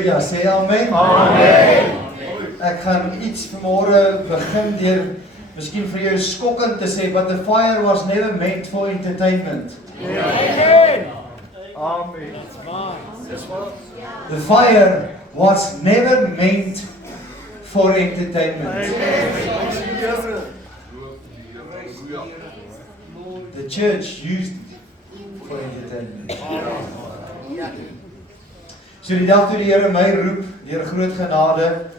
Halleluja, sê amen. Amen. Ek gaan iets vanmôre begin deur miskien vir jou skokkend te sê, but the fire was never meant for entertainment. Amen. Amen. The fire was never meant for entertainment. The church used it for entertainment. So die dag toe die Here my roep, deur groot genade,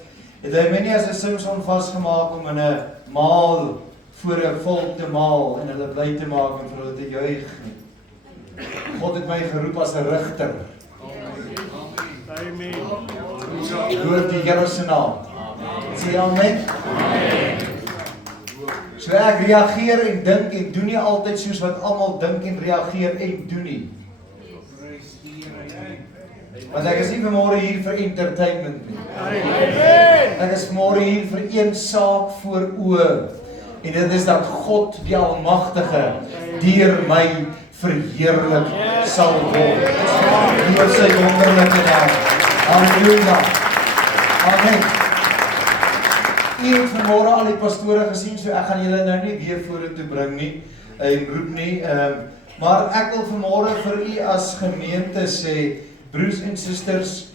het hy my nie as 'n Samson vasgemaak om in 'n maal voor 'n volk te maal en hulle bly te maak en vir hulle te juig nie. God het my geroep as 'n rigter. Amen. Loof die Here se naam. Sê amen. So ek reageer en dink en doen nie altyd soos wat almal dink en reageer en doen nie. Want ek is nie vanmôre hier vir entertainment nie. Ek is vanmôre hier vir een saak voor oë. En dit is dat God die Almagtige deur my verheerlik sal word. Loof sy wonderlike naam. Halleluja. Amen. U het vanmôre al die pastore gesien, so ek gaan julle nou nie weer vorentoe bring nie en roep nie. Maar ek wil vanmôre vir u as gemeente sê, broers en susters,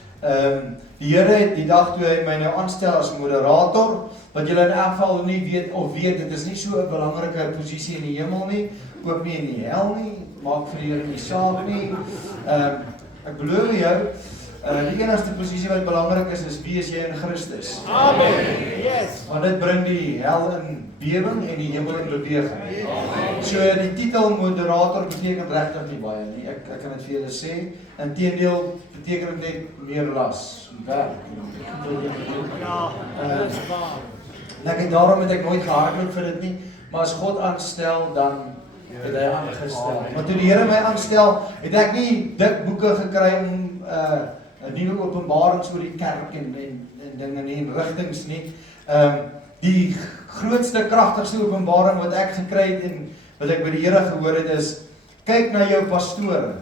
die Here het die dag toe hy my nou aanstel as moderator, wat julle in elk geval nie weet of weet, dit is nie so 'n belangrike posisie in die hemel nie, ook nie in die hel nie, maak vir die Here nie saak nie. Ek beloof jou, die enigste posisie wat belangrik is wie is jy in Christus? Amen. Yes. Want dit bring die hel in bewing en die hemel in beweging. So die titel moderator beteken regtig nie baie nie. Ek kan dit vir julle sê. Inteendeel beteken dit net meer las, werk. Ja, dat is waar. Daarom het ek nooit gehardloop vir dit nie, maar as God aanstel, dan het hy aangestel. Maar toe die Here my aanstel, het ek nie dik boeke gekry om 'n nuwe openbarings oor die kerk en dinge nie en rigtings nie. Die grootste kragtigste openbaring wat ek gekry het en wat ek by die Here gehoor het is, kyk na jou pastore.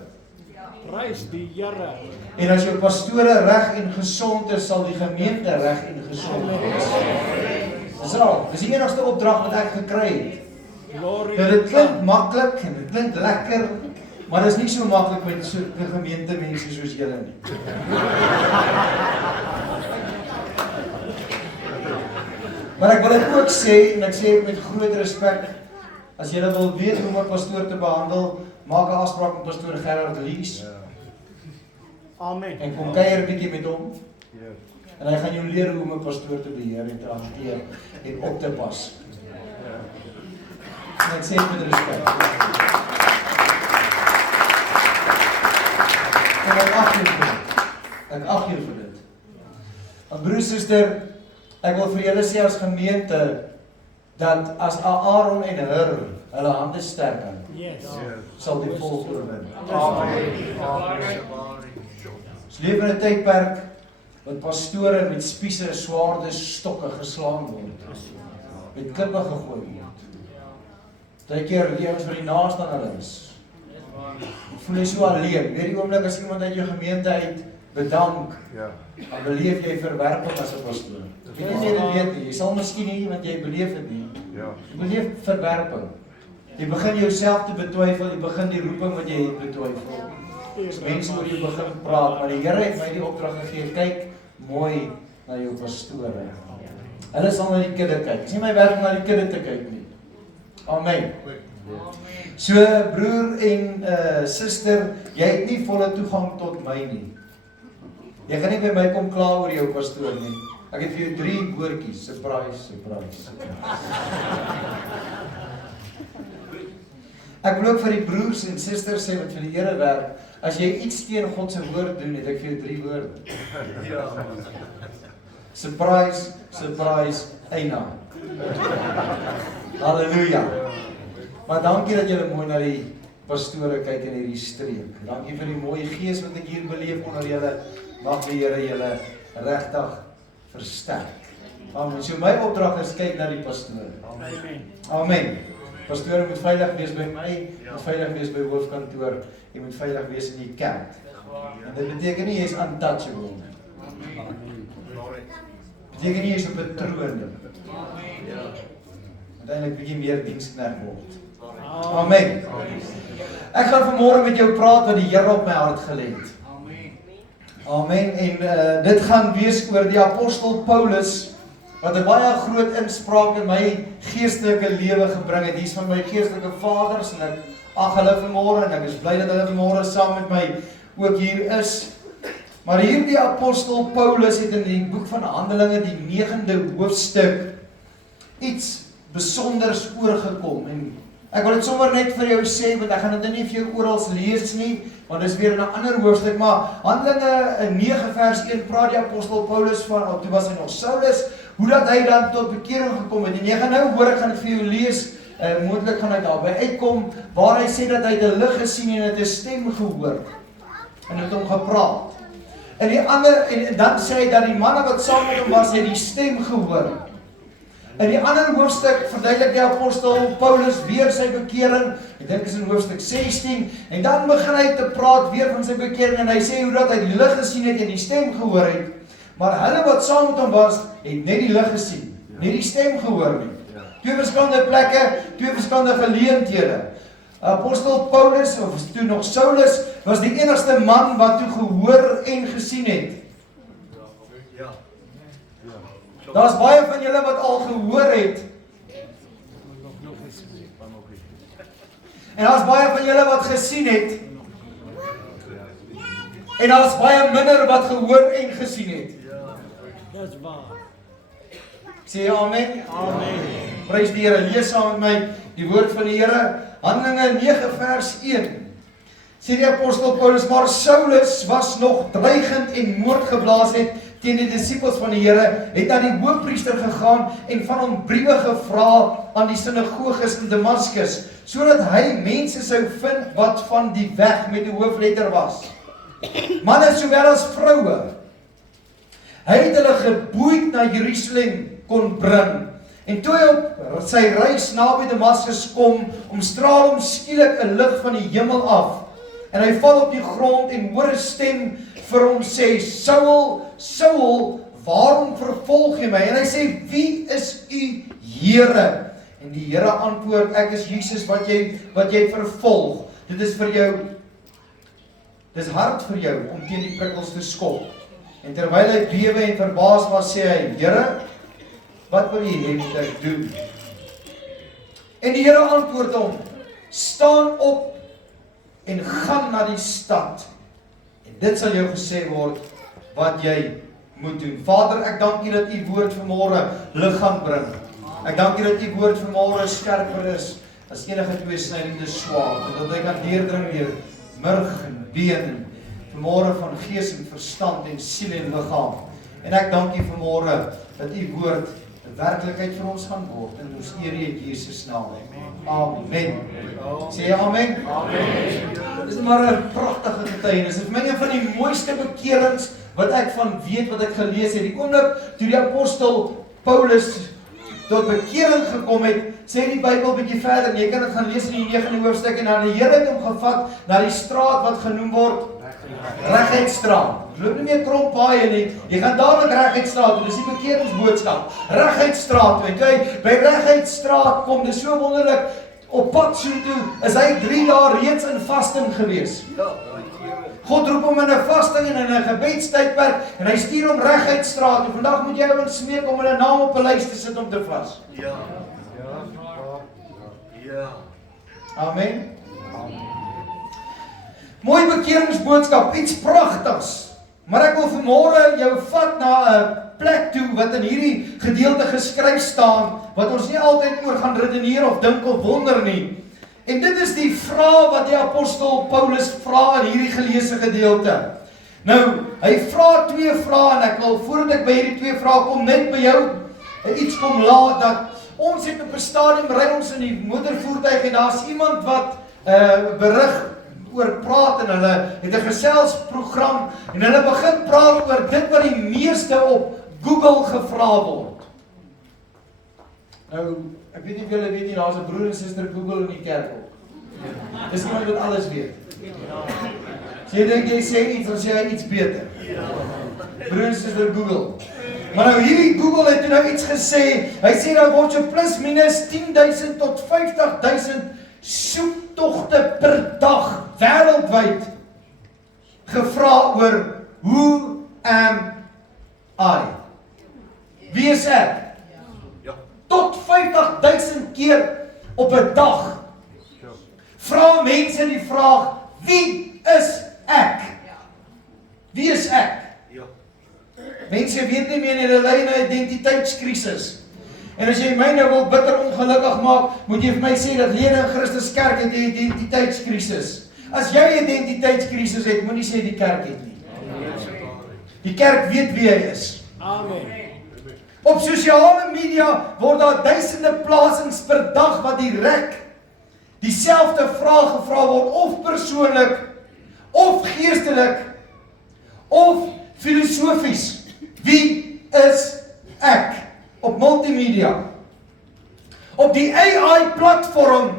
Prys die Here. En as jou pastore reg en gesond is, sal die gemeente reg en gesond wees. Dis al, dis die enigste opdrag wat ek gekry het. Nou dit klink maklik en dit klink lekker, maar dit is nie so maklik met so 'n gemeente mense soos julle nie. Maar ek wil dit ook sê, en ek sê dit met groot respek, as julle wil weet hoe om 'n pastoor te behandel, maak 'n afspraak met pastoor Gerard Lees. Amen. En kom kuier 'n bietjie met hom. En hy gaan jou leer hoe om 'n pastoor te beheer en te hanteer en op te pas. En ek sê dit met respek. En ek ag jou vir dit. Ek ag jou vir dit. Want broer, suster, ek wil vir julle sê as gemeente, dat as Aaron en Hur hulle hande sterk hou, Yes. sal die volk oorwin. Amen. Ons leef in 'n tydperk wat pastore met spiese, swaarde, stokke geslaan word. Met klippe gegooi word. Partykeer die ouens wat die naaste aan hulle is. Voel jy so alleen. Weet die oomblik as iemand uit jou gemeente uit bedank, dan beleef jy verwerping as 'n pastoor. Jy weet nie dit weet nie. Jy sal miskien nie, want jy beleef dit nie. Jy beleef verwerping. Jy begin jouself te betwyfel, jy begin die roeping wat jy het betwyfel. As mense oor jou begin praat, maar die Here het my die opdrag gegee, kyk mooi na jou pastore. Hulle sal na die kudde kyk. Dis nie my werk om na die kudde te kyk nie. Amen. So broer en suster, jy het nie volle toegang tot my nie. Jy gaan nie by my kom kla oor jou pastoor nie. Ek het vir jou 3 woordjies, surprise. Ek wil ook vir die broers en susters sê wat vir die Here werk, as jy iets teen God se woord doen, het ek vir jou 3 woorde. Surprise, eina. Halleluja. Maar dankie dat julle mooi na die pastore kyk in hierdie streek. Dankie vir die mooi gees wat ek hier beleef onder julle. Mag die Here julle regtig versterk. Amen. So my opdrag is kyk na die pastore. Amen. Pastore moet veilig wees by my, moet veilig wees by hoofkantoor, jy moet veilig wees in die kerk. En dit beteken nie jy is untouchable. Beteken nie jy is op 'n troon nie. Uiteindelik bietjie meer diensknegt word. Amen. Ek gaan vanmôre met jou praat wat die Here op my hart gelê het. Amen. En dit gaan wees oor die apostel Paulus wat 'n baie groot inspraak in my geestelike lewe gebring het. Hier's van my geestelike vaders en ek ag hulle vanmôre en ek is bly dat hulle vanmôre saam met my ook hier is. Maar hierdie apostel Paulus het in die boek van Handelinge, die 9de hoofstuk, iets besonders oorgekom. En ek wil dit sommer net vir jou sê, want ek gaan dit nie vir jou oral lees nie, want dit is weer in 'n ander hoofstuk, maar Handelinge 9 vers 1 praat die apostel Paulus van, toe was hy nog Saulus, hoe dat hy dan tot bekering gekom het. En jy gaan nou hoor, ek gaan dit vir jou lees, moontlik gaan hy daarby uitkom, waar hy sê dat hy 'n lig gesien en het 'n stem gehoor, en het hom gepraat. En dan sê hy dat die manne wat saam met hom was, het die stem gehoor. In die ander hoofstuk verduidelik die apostel Paulus weer sy bekering, ek dink is in hoofstuk 16, en dan begin hy te praat weer van sy bekering, en hy sê hoe dat hy die lig gesien het en die stem gehoor het, maar hulle wat saam met hom was, het net die lig gesien, nie die stem gehoor nie. Twee verskillende plekke, twee verskillende geleenthede. Apostel Paulus, of toe nog Saulus, was die enigste man wat toe gehoor en gesien het. Daar's baie van julle wat al gehoor het. En daar's baie van julle wat gesien het. En daar's baie minder wat gehoor en gesien het. Dis waar. Sê amen. Amen. Prys die Here. Lees saam met my die woord van die Here. Handelinge 9 vers 1. Sê die apostel Paulus, maar Saulus was nog dreigend en moord geblaas het teen die disippels van die Here, het na die hoofpriester gegaan en van hom briewe gevra aan die sinagoges in Damaskus, sodat hy mense sou vind wat van die weg met die hoofletter was. Manne sowel as vroue. Hy het hulle geboeid na Jerusalem kon bring. En toe hy op sy reis naby Damaskus kom, omstraal hom skielik 'n lig van die hemel af. En hy val op die grond en hoor 'n stem vir hom sê, Saul, Saul, waarom vervolg jy my? En hy sê, wie is u Here? En die Here antwoord, ek is Jesus wat jy vervolg. Dit is vir jou, dis hard vir jou om teen die prikkels te skop. En terwyl hy bewe en verbaas was, sê hy, Here, wat wil u hê moet ek doen? En die Here antwoord hom, staan op en gaan na die stad. En dit sal jou gesê word wat jy moet doen. Vader, ek dank u dat u woord vanmôre lig gaan bring. Ek dank u dat u woord vanmôre skerper is as enige tweesnydende swaard, dat hy kan deurdring deur murg en been, vanmôre van gees en verstand en siel en liggaam. En ek dank u vanmôre dat u woord 'n werklikheid vir ons gaan word in ons eer in Jesus naam. Amen. Sê amen. Amen. Dit is maar 'n pragtige getuienis. Dit is my een van die mooiste bekerings wat ek van weet, wat ek gelees het. Die oomblik toe die apostel Paulus tot bekering gekom het, sê die Bybel bietjie verder, en jy kan dit gaan lees in die 9de hoofstuk, en dan die Here het hom gevat na die straat wat genoem word Reguitstraat. Loop nie meer Krompaaie nie. Jy gaan dadelik Reguitstraat toe. Dis die bekeringsboodskap. Reguitstraat toe. En toe hy by Reguitstraat kom, dis so wonderlik. Op pad so toe is hy 3 dae reeds in vasting gewees. God roep hom in 'n vasting en in 'n gebedstydperk en hy stuur hom Reguitstraat toe. Vandag moet jy ouens smeek om hulle naam op 'n lys te sit om te vas. Ja. Amen. Mooi bekeringsboodskap, iets pragtigs. Maar ek wil vanmôre jou vat na 'n plek toe wat in hierdie gedeelte geskryf staan, wat ons nie altyd oor gaan redeneer of dink of wonder nie. En dit is die vraag wat die apostel Paulus vra in hierdie geleesde gedeelte. Nou, hy vra 2 vrae en ek wil voordat ek by hierdie 2 vrae kom net by jou iets kom laat dat ons het op 'n stadium ry ons in die motorvoertuig en daar's iemand wat berig oor praat en hulle het 'n geselsprogram en hulle begin praat oor dit wat die meeste op Google gevra word. Nou, ek weet nie of julle weet nie, daar's 'n broer en suster Google in die kerk ook. Dis iemand wat alles weet. So jy dink jy sê iets, dan sê hy iets beter. Broer en suster Google. Maar nou hierdie Google het nou iets gesê. Hy sê daar word so plus minus 10.000 tot 50.000 soektogte per dag wêreldwyd gevra oor who am I? Wie is ek? Tot 50.000 keer op 'n dag vra mense die vraag, wie is ek? Wie is ek? Mense weet nie meer nie, hulle lei in 'n identiteitskrisis. En as jy my nou wil bitter ongelukkig maak, moet jy vir my sê dat lede in Christus kerk het 'n identiteitskrisis. As jy 'n identiteitskrisis het, moenie sê die kerk het nie. Die kerk weet wie hy is. Amen. Op sosiale media word daar duisende plasings per dag wat direk dieselfde vraag gevra word, of persoonlik, of geestelik, of filosofies. Wie is ek? Op multimedia. Op die AI-platform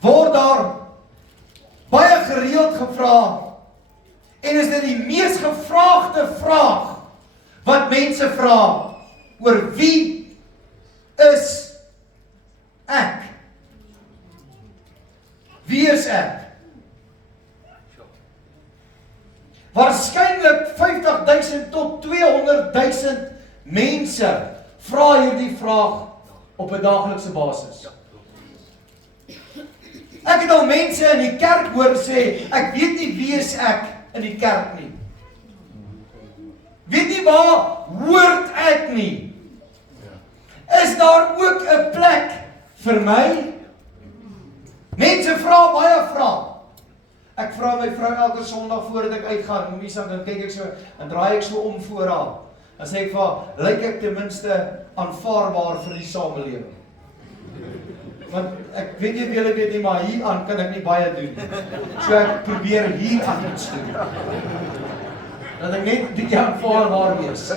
word daar baie gereeld gevra, en is dit die mees gevraagde vraag wat mense vra, oor wie is ek? Wie is ek? Waarskynlik 50.000 tot 200.000 mense vra hierdie vraag op 'n daaglikse basis. Ek het al mense in die kerk hoor sê, ek weet nie wie is ek in die kerk nie. Weet nie waar hoort ek nie. Is daar ook 'n plek vir my? Mense vra baie vrae. Ek vra my vrou elke Sondag voordat ek uitgaan, moenie sê dan kyk ek so, en draai ek so om voor haar. Dan sê ek vir haar, lyk ek ten minste aanvaarbaar vir die samelewing. Want ek weet nie of julle weet nie, maar hier aan kan ek nie baie doen. So ek probeer hier aan iets doen. Dat ek net bietjie aanvaarbaar wees.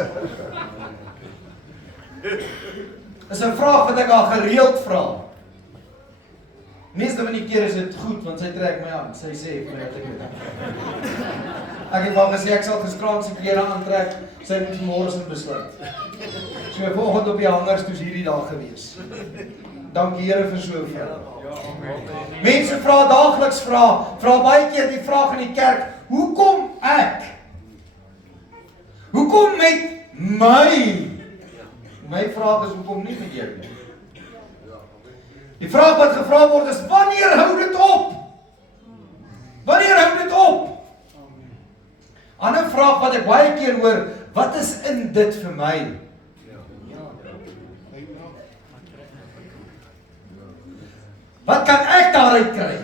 Is 'n vraag wat ek al gereeld vra. Meeste van die keer is dit goed, want sy trek my aan. Sy sê vir my dat ek weet. Ek het al gesê ek sal gisterand klere aantrek, sy moet môre besluit. So vanoggend op die hangers toes hierdie dag gewees. Dankie Here vir soveel. Mense vra daagliks vra baie keer die vraag in die kerk, hoekom ek? Hoekom met my? My vraag is hoekom nie met jou nie? Die vraag wat gevra word is, wanneer hou dit op? Wanneer hou dit op? Ander vraag wat ek baie keer hoor, wat is in dit vir my? Wat kan ek daaruit kry?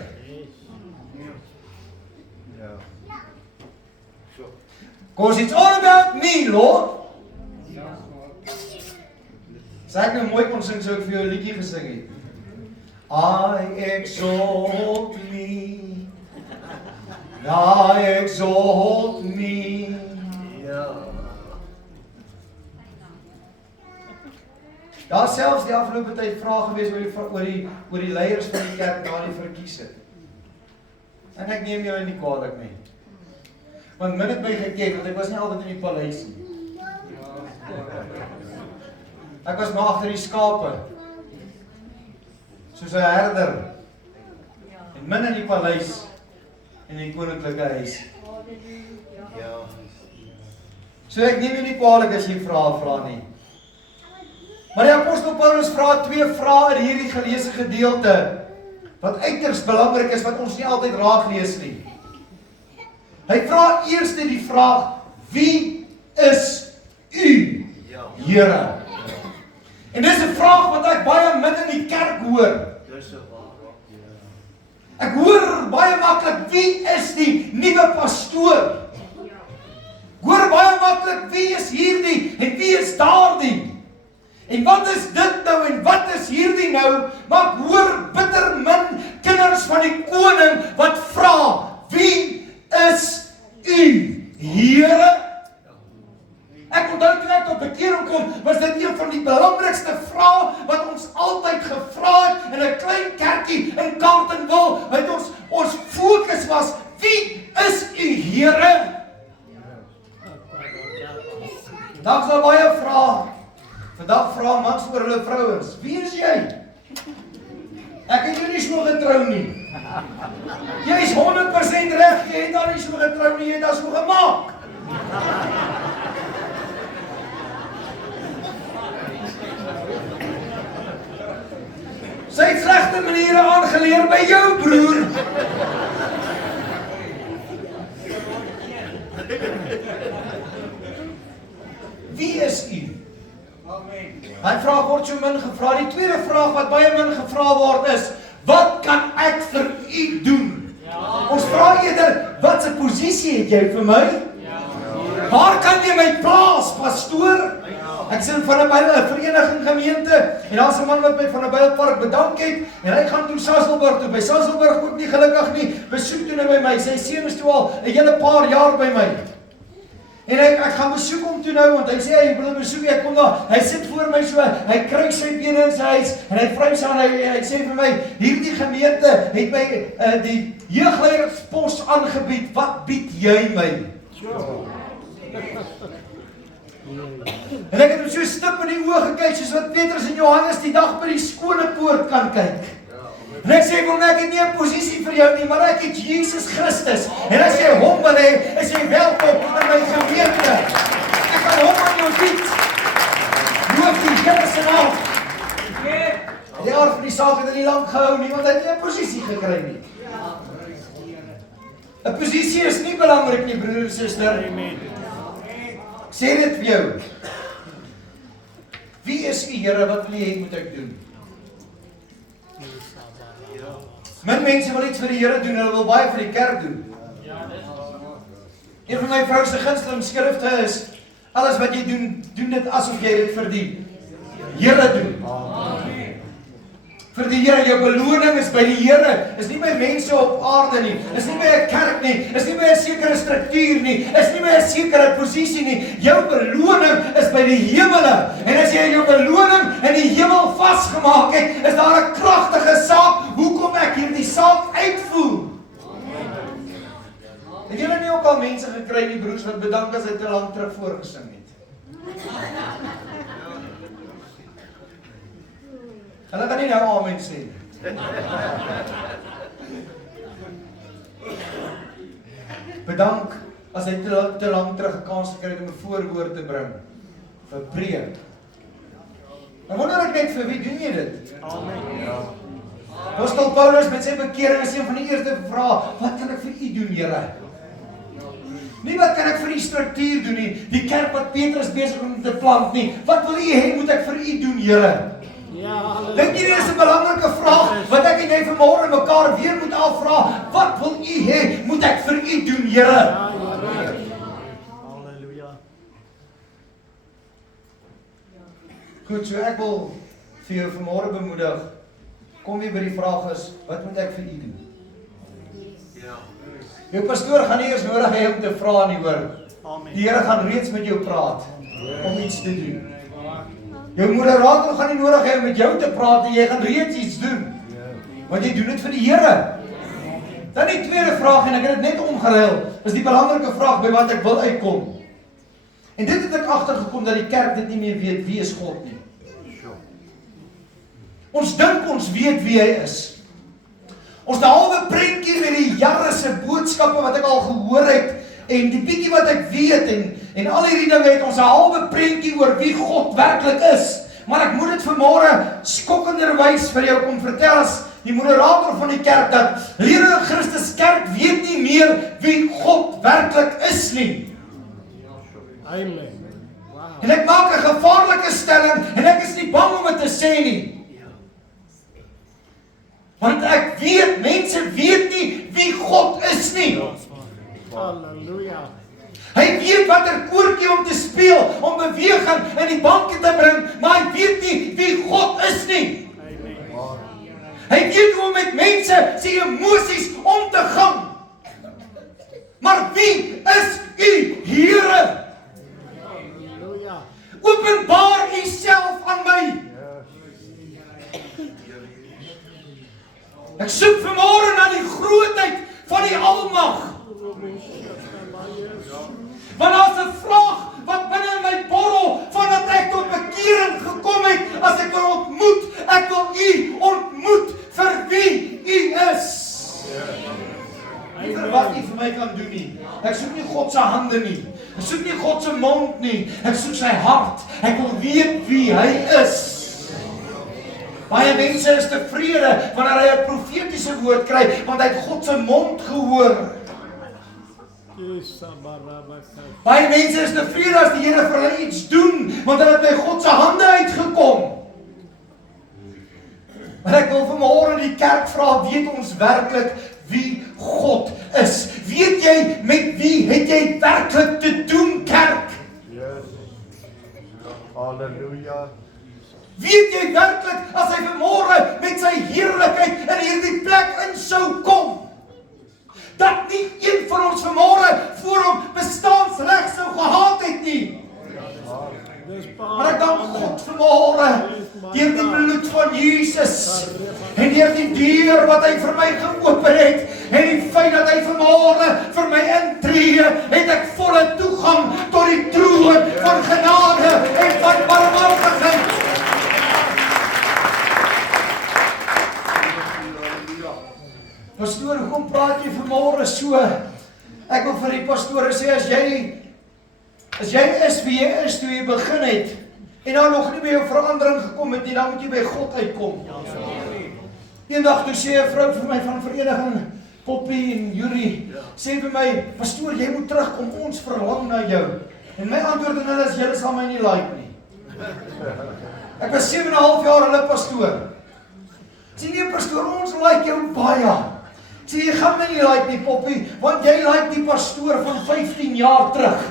Because it's all about me, Lord. As ek nou mooi kon sing, sou ek vir jou 'n liedjie gesing het. I exalt me. I exalt me. Daar selfs die afgelope tyd vrae gewees oor die leiers van die kerk na die verkiesing. En ek neem julle nie kwaadlik nie. Want min het my geken, want ek was nie altyd in die paleis nie. Ek was maar agter die skape. Soos 'n herder. En min in die paleis en in die koninklike huis. So ek neem nie kwaadlik as jy vra nie. Maar die apostel Paulus vra 2 vrae in hierdie geleesde gedeelte wat uiters belangrik is, wat ons nie altyd raak lees nie. Hy vra eers die vraag, wie is u, Here? En dis 'n vraag wat ek baie min in die kerk hoor. Ek hoor baie maklik, wie is die nuwe pastoor? Ek hoor baie maklik, wie is hierdie en wie is daardie? En wat is dit nou en wat is hierdie nou? Maar ek hoor bitter min kinders van die koning wat vra, wie is u, Here? Ek onthou toe ek tot bekering kom, was dit een van die belangrikste vrae wat ons altyd gevra het in 'n klein kerkie in Carletonville. Het ons fokus was, wie is u, Here? trouens. Wie is jy? Ek het jou nie so getrou nie. Jy is 100% reg, jy het al nie so getrou nie, jy het al so gemaak. Sy het slegte maniere aangeleer by jou broer. Wie is u? Hy vraag word so min gevra. Die tweede vraag wat baie min gevra word is, wat kan ek vir u doen? Ons vra eerder, wat 'n posisie het jy vir my? Waar kan jy my plaas, pastoor? Ek sien van 'n vereniging gemeente en daar's 'n man wat my van 'n Bybelpark bedank het en hy gaan toe Sasolburg toe. By Sasolburg ook nie gelukkig nie. Besoek toe by my. Sy seun is toe al 'n hele paar jaar by my. En ek gaan besoek hom toe nou want hy sê hy wil besoek, ek kom daar. Hy sit voor my so, hy kruis sy bene in sy huis en hy vryf aan hy sê vir my, hierdie gemeente het my die jeugleiderspos aangebied. Wat bied jy my? En ek het hom so stip in die oë gekyk, soos wat Petrus en Johannes die dag by die skone poort kan kyk. En ek sê vir hom, ek het nie 'n posisie vir jou nie, maar ek het Jesus Christus. En as jy hom wil hê, is jy welkom in my gemeente. Ek kan hom aan jou bied. Loof die Here se naam. Die aard van die saak het nie lank gehou nie, want hy het nie 'n posisie gekry nie. 'n Posisie is nie belangrik nie, broer en suster. Amen. Ek sê dit vir jou. Wie is u, Here, wat wil jy moet ek doen? Min mense wil iets vir die Here doen, hulle wil baie vir die kerk doen. Een van my vrou se gunsteling skrifte is, alles wat jy doen, doen dit asof jy dit vir die Here doen. Vir die Here, jou beloning is by die Here, is nie by mense op aarde nie, is nie by 'n kerk nie, is nie by 'n sekere struktuur nie, is nie by 'n sekere posisie nie. Jou beloning is by die hemele. En as jy jou beloning in die hemel vasgemaak het, is daar 'n kragtige saak hoekom ek hierdie saak uitvoer. Het julle nie ook al mense gekry, die broers wat bedank as hy te lank terug voorgesing het? Hulle kan nie nou amen sê nie. Bedank as hy te lank terug 'n kans gekry het om 'n voorwoord te bring vir preek. Dan wonder ek net, vir wie doen jy dit? Amen. Apostel Paulus met sy bekering is een van die eerste vrae, wat kan ek vir u doen, Here? Nie wat kan ek vir die struktuur doen nie, die kerk wat Petrus besig om te plant nie. Wat wil u hê moet ek vir u doen, Here? Dink jy dit is 'n belangrike vraag wat ek en jy vanmôre mekaar weer moet afvra? Wat wil u hê moet ek vir u doen, Here? Halleluja. Goed, so ek wil vir jou vanmôre bemoedig. Kom weer by die vraag is, wat moet ek vir u doen? Jou pastoor gaan nie eers nodig hê om te vra nie, hoor. Die Here gaan reeds met jou praat om iets te doen. Jou moderator gaan nie nodig hê om met jou te praat en jy gaan reeds iets doen. Want jy doen dit vir die Here. Dan die tweede vraag, en ek het dit net omgeruil, is die belangrike vraag by wat ek wil uitkom. En dit het ek agtergekom dat die kerk dit nie meer weet wie is God nie. Ons dink ons weet wie hy is. Ons het 'n halwe prentjie met die jare se boodskappe wat ek al gehoor het en die bietjie wat ek weet en al hierdie dinge het ons 'n halwe prentjie oor wie God werklik is. Maar ek moet dit vanmôre skokkenderwys vir jou kom vertel as die moderator van die kerk dat lede in Christus kerk weet nie meer wie God werklik is nie. Amen. Wow. En ek maak 'n gevaarlike stelling en ek is nie bang om dit te sê nie. Want ek weet, mense weet nie wie God is nie. Halleluja. Hy weet watter koortjie om te speel, om beweging in die banke te bring, maar hy weet nie wie God is nie. Hy weet hoe om met mense se emosies om te gaan. Maar wie is u, Here? Openbaar u self aan my. Ek soek vanmôre na die grootheid van die almag. Want daar's 'n vraag wat binne in my borrel vandat ek tot bekering gekom het, as ek wil ontmoet Nie vir wat hy vir my kan doen nie. Ek soek nie God se hande nie. Ek soek nie God se mond nie. Ek soek sy hart. Ek wil weet wie hy is. Baie mense is tevrede wanneer hy 'n profetiese woord kry, want hy het God se mond gehoor. Baie mense is tevrede as die Here vir hulle iets doen, want hulle het by God se hande uitgekom. Maar ek wil vanmôre die kerk vra, weet ons werklik wie God is? Weet jy met wie het jy werklik te doen, kerk? Yes. Halleluja. Weet jy werklik as hy vanmôre met sy heerlikheid in hierdie plek in sou kom, dat nie een van ons vanmôre voor hom bestaansreg sou gehad het nie? Maar ek dank God vanmôre deur die bloed van Jesus en deur die deur wat hy vir my geopen het en die feit dat hy vanmôre vir my intree, het ek volle toegang tot die troon van genade en van barmhartigheid. Pastoor, hoekom praat jy vanmôre so? Ek wil vir die pastore sê, as jy is wie jy is toe jy begin het, en nou nog nie by jou verandering gekom het nie, dan moet jy by God uitkom. Eendag toe sê 'n vrou vir my van vereniging, Poppy en Yuri, sê vir my, pastoor, jy moet terugkom, ons verlang na jou. En my antwoord aan hulle is, julle sal my nie like nie. Ek was 7,5 jaar hulle pastoor. Sê nee pastoor, ons like jou baie. Sê jy gaan my nie like nie, Poppy, want jy like die pastoor van 15 jaar terug.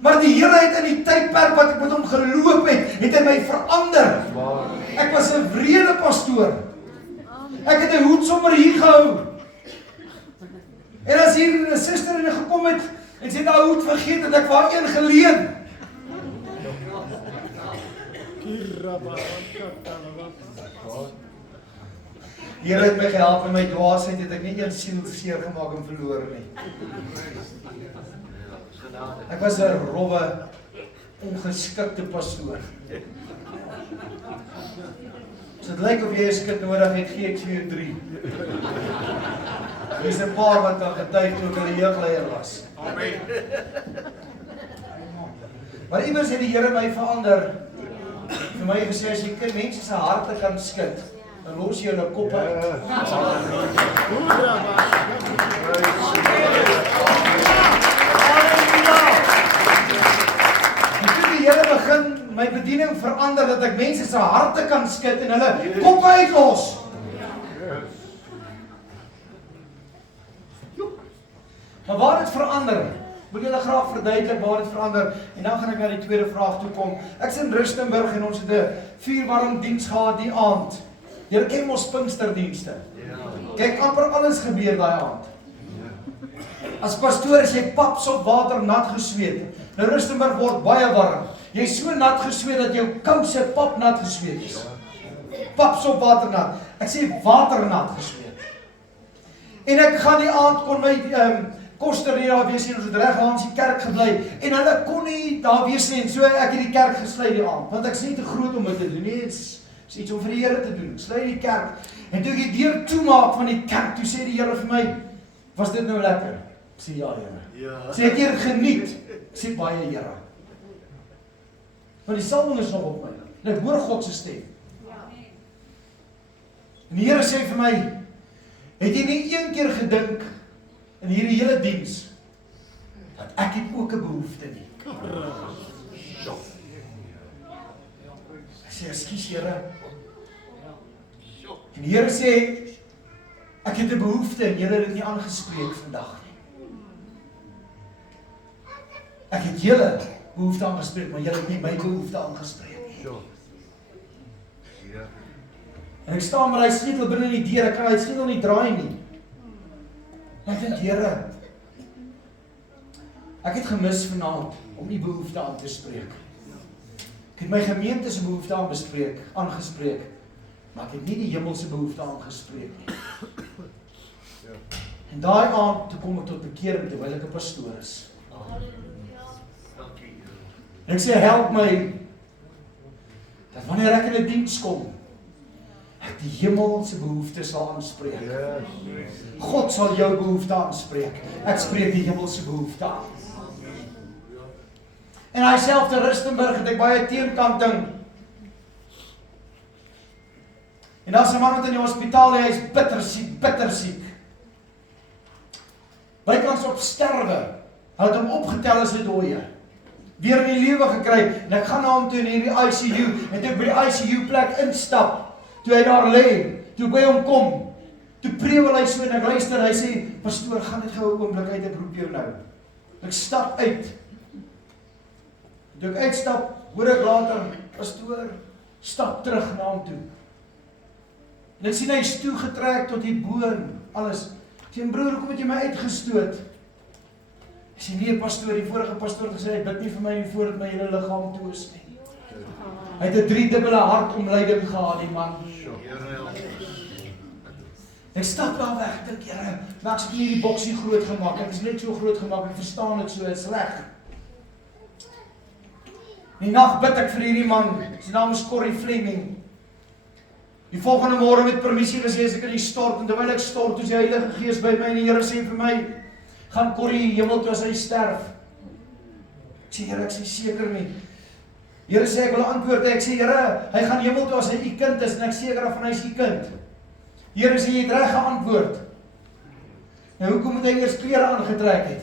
Maar die Here het in die tydperk wat ek met hom geloop het hy my verander. Ek was 'n wrede pastoor. Ek het 'n hoed sommer hier gehou. En as hier 'n suster in gekom het en sy het haar hoed vergeet, het ek vir haar een geleen. Die Here het my gehelp in my dwaasheid, het ek nie een siel seer gemaak en verloor nie. Ek was 'n rowwe, ongeskikte pastoor. As dit lyk of jy 'n skit nodig het, gee ek vir jou 3. Hier is 'n paar wat kan getuig toe ek 'n jeugleier was. Amen. Maar iewers het die Here my verander. Vir my gesê, as jy mense se harte kan skud, dan los jy hulle kop uit. Die Here begin my bediening verander, dat ek mense se harte kan skud en hulle kop uitlos. Maar waar het verander? Wil julle graag verduidelik waar het verander? En dan gaan ek na die tweede vraag toe kom. Ek is in Rustenburg en ons het 'n vuurwarm diens gehad die aand. Julle ken ons Pinksterdienste. Kyk, amper alles gebeur daai aand. As pastoor is jy papsop water nat gesweet. Nou Rustenburg word baie warm. Jy is so nat gesweet dat jou kouse pap nat gesweet is. Papsop water nat. Ek sê water nat gesweet. En ek gaan die aand kon my koster nie daar wees nie, ons het reg langs die kerk gebly en hulle kon nie daar wees nie en so ek het die kerk gesluit die aand, want ek is nie te groot om dit te doen nie, dit is iets om vir die Here te doen. Ek sluit die kerk en toe ek die deur toemaak van die kerk, toe sê die Here vir my, was dit nou lekker? Ek sê ja, Here. Sê het jy geniet? Ek sê baie, Here. Want die salwing is nog op my. En ek hoor God se stem. En die Here sê vir my, het jy nie een keer gedink in hierdie hele diens dat ek het ook 'n behoefte nie? Ek sê, ekskuus Here. En die Here sê, ek het 'n behoefte en julle het dit nie aangespreek vandag nie. Ek het julle behoefte aangespreek, maar julle het nie my behoefte aangespreek nie. En ek staan met hy sleutel binne in die deur, ek kan hy sleutel nie draai nie. En ek dink, Here, ek het gemis vanaand om u behoefte aan te spreek. Ek het my gemeente se behoefte aangespreek, maar ek het nie die hemelse behoefte aangespreek nie. En daai aand toe kom ek tot bekering terwyl ek 'n pastoor is. Ek sê, help my, dat wanneer ek in 'n diens kom, ek die hemelse behoefte sal aanspreek. God sal jou behoefte aanspreek. Ek spreek die hemelse behoefte aan. En hy self te Rustenburg het ek baie teenkanting. En daar's 'n man wat in die hospitaal lê, hy is bitter siek. Bykans op sterwe. Hulle het hom opgetel as 'n dooie. Weer in die lewe gekry, en ek gaan na hom toe in hierdie ICU, en toe ek by die ICU plek instap, toe hy daar lê, toe by hom kom, toe preewel hy so, en ek luister, hy sê, pastoor, gaan net gou 'n oomblik uit, ek roep jou nou. Ek stap uit. Toe ek uitstap, hoor ek later, pastoor, stap terug na hom toe. En ek sien hy is toegetrek tot die boon, alles. Ek sê, broer, hoekom het jy my uitgestoot? Ek sê, nee, pastoor, die vorige pastoor het gesê, hy bid nie vir my voordat my hele liggaam toe is nie. Hy het 'n 3-dubbele hartomleiding gehad, die man. Ek stap daar weg, ek dink, Here, maar ek het nie die boksie groot gemaak, ek is net so groot gemaak, ek verstaan dit so, is sleg. Die nag bid ek vir hierdie man, sy naam is Corrie Fleming. Die volgende môre met permissie gesê, as ek in die stort, en terwyl ek stort, toe is die Heilige Gees by my, en die Here sê vir my, gaan Corrie hemel toe as hy sterf. Ek sê, Here, ek sê seker nie. Here sê, ek wil antwoord, ek sê, Here, hy gaan hemel toe as hy u kind is, en ek seker van hy is u kind. Here sê, jy het reg geantwoord. Nou, hoekom moet hy eers klere aangetrek het?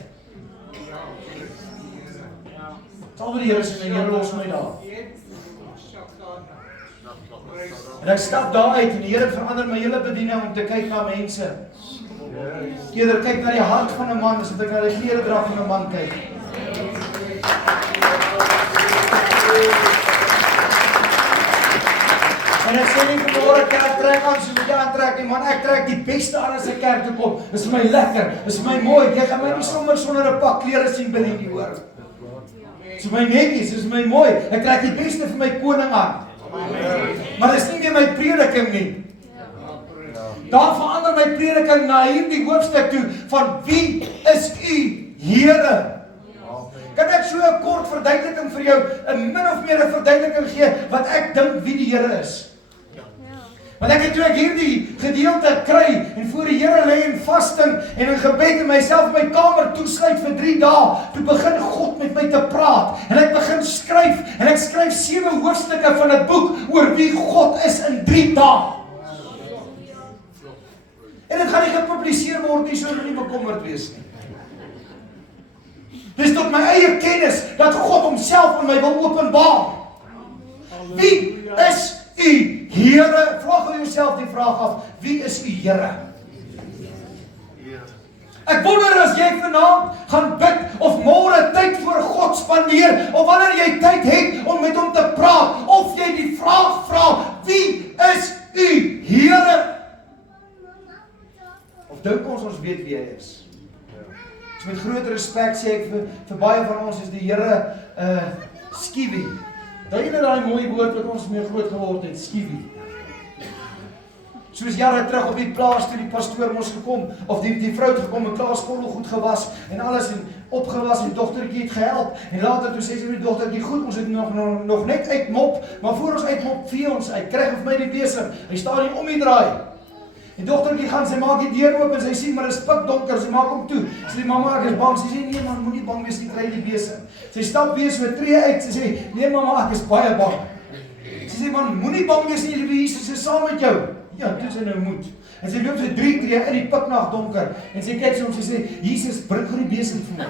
Sal die Here sê, Here los my daar. En ek stap daar uit, en die Here verander my hele bediening om te kyk na mense. Eerder kyk na die hart van 'n man, as wat ek na die kleredrag van 'n man kyk. En ek sê nie vanmôre kerk trek aan, so moet jy aantrek nie, man, ek trek die beste aan as 'n kerk toe kom. Dis vir my lekker, dis vir my mooi. Jy gaan my nie sommer sonder 'n pak klere sien binne nie, hoor. Dis my netjies, dis my mooi. Ek trek die beste vir my koning aan. Maar dis nie meer my prediking nie. Daar verander my prediking na hierdie hoofstuk toe van wie is u Here? Kan ek so 'n kort verduideliking vir jou, 'n min of meer 'n verduideliking gee wat ek dink wie die Here is? Want ek het toe ek hierdie gedeelte kry en voor die Here lê in vasting en in gebed en myself in my kamer toesluit vir 3 dae, toe begin God met my te praat en ek begin skryf en ek skryf 7 hoofstukke van 'n boek oor wie God is in 3 dae. En dit gaan nie gepubliseer word nie, so jy nie bekommerd wees nie. Dis tot my eie kennis dat God homself aan my wil openbaar. Wie is u Here? Vra gou jouself die vraag af, wie is u Here? Ek wonder as jy vanaand gaan bid of môre tyd voor God spandeer of wanneer jy tyd het om met hom te praat of jy die vraag vra, wie is u Here? Of dink ons weet wie hy is? So met groot respek sê ek vir baie van ons is die Here skiewie. Daai mooi woord wat ons mee groot geword het, skiewie. Soos jare terug op die plaas toe die pastoor mos gekom, of die vrou het gekom en klaar skool goed gewas en alles en opgewas en dogtertjie het gehelp en later toe sê sy vir die dogtertjie, goed, ons het nog net uitmop, maar voor ons uitmop vee ons uit, kry vir my die besem, hy staan nie om die draai. Die dogtertjie gaan, sy maak die deur oop en sy sien, maar dit is pikdonker, sy maak hom toe. Sy sê, mamma, ek is bang. Sy sê, nee man, moenie bang wees nie, kry die besem. Sy stap weer so 'n tree uit, sy sê, nee mamma, ek is baie bang. Sy sê, man, moenie bang wees nie, liewe Jesus is saam met jou. Ja, toe sy nou moet. En sy loop so 3 tree in die piknag donker, en sy kyk so om, sy sê, Jesus, bring gou die besem vir my.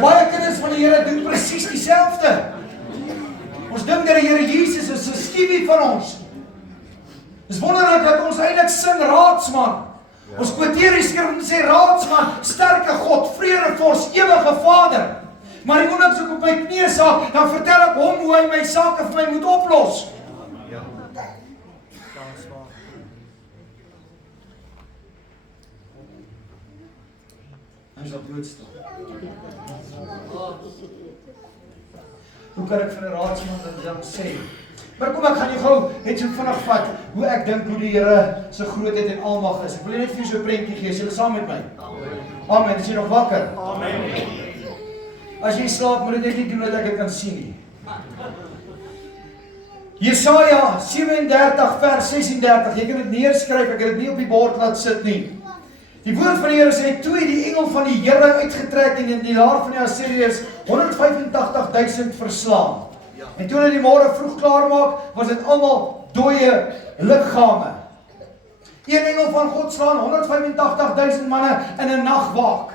Baie kinders van die Here doen presies dieselfde. Ons dink dat die Here Jesus is 'n skiewie van ons. Dis wonderlik dat ons eintlik sing raadsman. Ons kwoteer die skrif en sê raadsman, sterke God, vredevors, ewige Vader. Maar die oomblik as ek op my knieë saak, dan vertel ek hom hoe hy my sake vir my moet oplos. Ja. Hy is op doodstil. Hoe kan ek vir 'n raadsman dit dan sê? Maar kom ek gaan jou gou net so vinnig vat hoe ek dink hoe die Here se grootheid en almag is. Ek wil net vir jou so 'n prentjie gee. Is julle saam met my? Amen. Amen. Is jy nog wakker? Amen. As jy slaap, moet dit net nie doen dat ek dit kan sien nie. Jesaja 37 vers 36, jy kan dit neerskryf, ek het dit nie op die bord laat sit nie. Die woord van die Here sê, toe het die engel van die Here uitgetrek en in die laar van die Assiriërs 185.000 verslaan. En toe hulle die môre vroeg klaar maak, was dit almal dooie liggame. Een engel van God slaan 185.000 manne in 'n nagwaak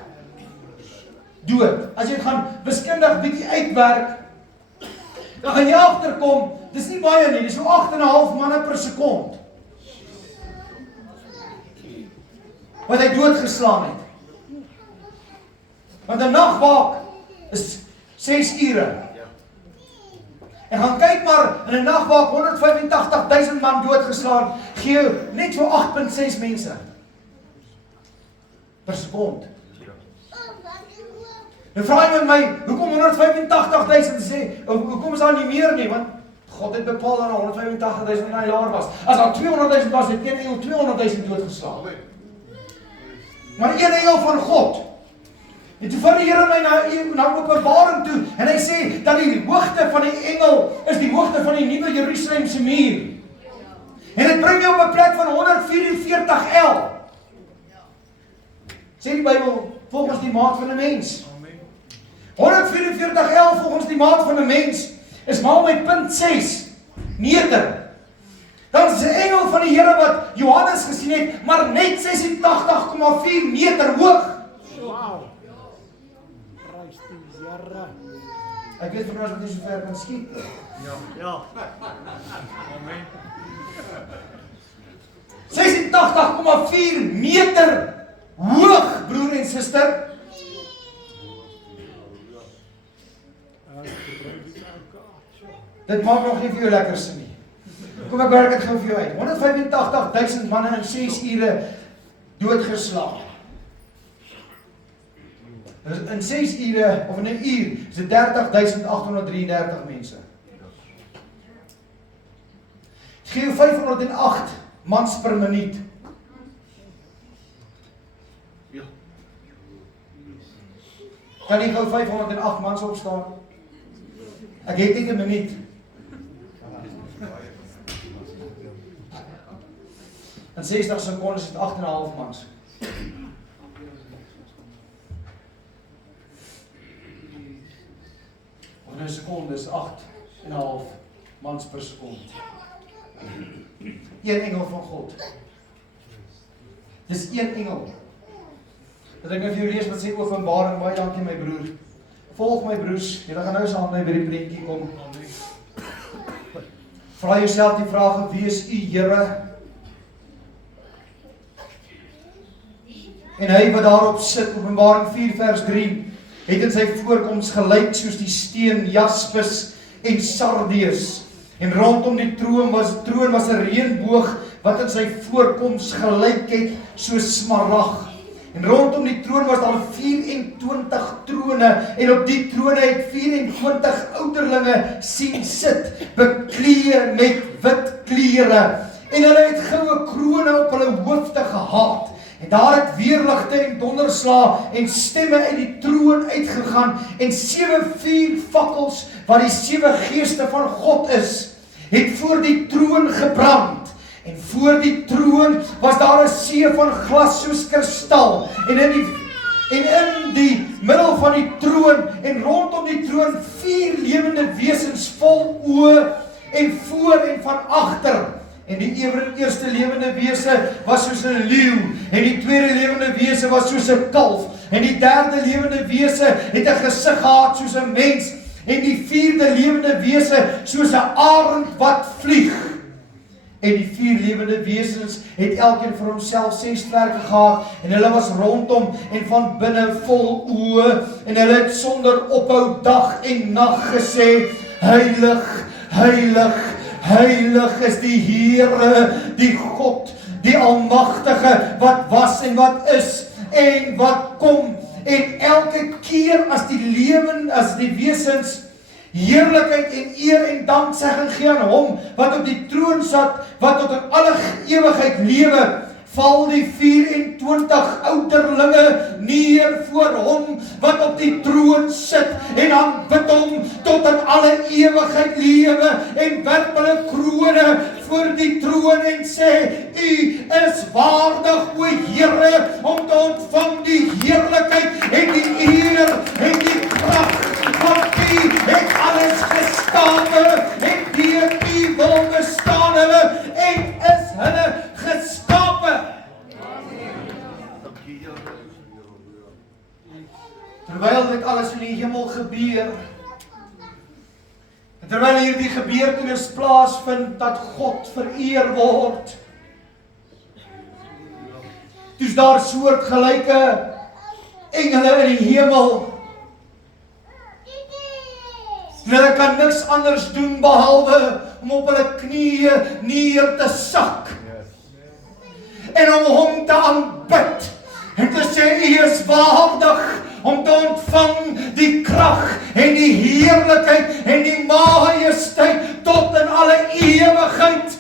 dood. As jy gaan wiskundig bietjie uitwerk, dan gaan jy agterkom, dis nie baie nie, dis so 8,5 manne per sekond wat hy doodgeslaan het. Want 'n nagwaak is 6 ure. En gaan kyk maar, in 'n nagwaak 185.000 man doodgeslaan, gee net so 8,6 mense per sekond. Nou vra jy met my, hoekom 185.000 sê, hoekom is daar nie meer nie, want God het bepaal dat 185.000 in 'n jaar was. As daar 200.000 was, het een engel 200.000 doodgeslaan. Maar een engel van God. En toe vat die Here my na Openbaring toe, en hy sê, dat die hoogte van die engel, is die hoogte van die nuwe Jerusalemse muur. En dit bring jou op 'n plek van 144 L. Sê die Bybel, volgens die maat van 'n mens. 144 L volgens die maat van 'n mens, is maal met 0,6 meter. Dan is 'n engel van die Here wat Johannes gesien het, maar net 86,4 meter hoog. Wow. Prys die Here. Ek weet van ons wat nie so ver kan skiet. Ja. Amen. 86,4 meter hoog, broer en suster. Dit maak nog nie vir jou lekker sin nie. Kom ek werk dit gou vir jou uit. 185.000 manne in 6 ure doodgeslaan. In 6 ure, of in 'n uur, is dit 30.833 mense. Het gee jou 508 mans per minuut. Kan jy gou 508 mans opstaan? Ek het net 'n minuut. In 60 sekondes is dit 8,5 mans. In 'n sekonde is 8,5 mans per sekonde. Een engel van God. Dis een engel. Dat ek nou vir jou lees wat sê Openbaring, baie dankie my broer. Volg my broers, julle gaan nou saam met my by die prentjie kom. Vra jouself die vraag, wie is u Here? En hy wat daarop sit, Openbaring 4 vers 3, het in sy voorkoms gelyk soos die steen jaspis en sardius. En rondom die troon was 'n reënboog wat in sy voorkoms gelyk het soos smarag. En rondom die troon was daar 24 trone, en op die trone het 24 ouderlinge sien sit, bekleed met wit klere, en hulle het goue krone op hulle hoofde gehad. En daar het weerligte en donderslae en stemme uit die troon uitgegaan, en 7 vuurvakkels, wat die 7 geeste van God is, het voor die troon gebrand. En voor die troon was daar 'n see van glas soos kristal, en in die middel van die troon en rondom die troon 4 lewende wesens vol oë, en voor en van agter. En die eerste lewende wese was soos 'n leeu, en die tweede lewende wese was soos 'n kalf, en die derde lewende wese het 'n gesig gehad soos 'n mens, en die vierde lewende wese soos 'n arend wat vlieg. En die 4 lewende wesens het elkeen vir homself 6 vlerke gehad, en hulle was rondom en van binne vol oë, en hulle het sonder ophou dag en nag gesê, heilig, heilig, heilig is die Here, die God, die Almagtige, wat was en wat is en wat kom. En elke keer as die wesens heerlikheid en eer en danksegging gee aan hom wat op die troon sat, wat tot in alle ewigheid lewe, val die 24 ouderlinge neer voor hom wat op die troon sit en aanbid hom tot in alle ewigheid lewe en werp hulle krone voor die troon en sê, U is waardig, o Here, om te ontvang die heerlikheid en die eer en die krag, want U het alles geskape en deur U wil bestaan hulle en is hulle geskape. Terwyl dit alles in die hemel gebeur, en terwyl hierdie gebeurtenis plaasvind dat God vereer word, toe's daar soortgelyke engele in die hemel. En hulle kan niks anders doen behalwe om op hulle knieë neer te sak en om hom te aanbid en te sê, U is waardig om te ontvang die krag en die heerlikheid en die majesteit tot in alle ewigheid.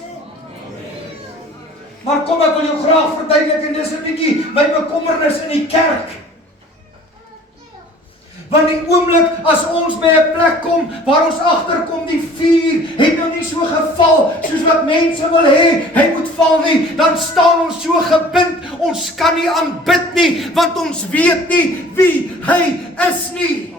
Maar kom, ek wil jou graag verduidelik, en dis 'n bietjie my bekommernis in die kerk. Want die oomblik as ons by 'n plek kom waar ons agterkom die vuur het nou nie so geval soos wat mense wil hê hy moet val nie, dan staan ons so gebind, ons kan nie aanbid nie, want ons weet nie wie hy is nie.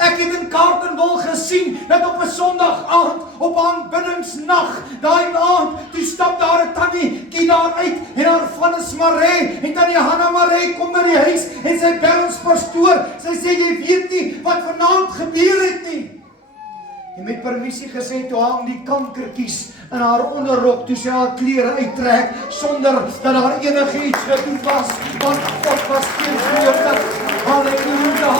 Ek het in Carletonville gesien dat op 'n Sondag aand, op 'n aanbiddingsnag, daai aand, toe stap daar 'n tannie daar uit en haar van is Maree en tannie Hanna Maree kom by die huis en sy bel ons pastoor. Sy sê, jy weet nie wat vanaand gebeur het nie. En met permissie gesê, toe hang die kankertjies in haar onderrok, toe sy haar klere uittrek sonder dat daar enige iets gedoen was, want God was teenwoordig. Halleluja.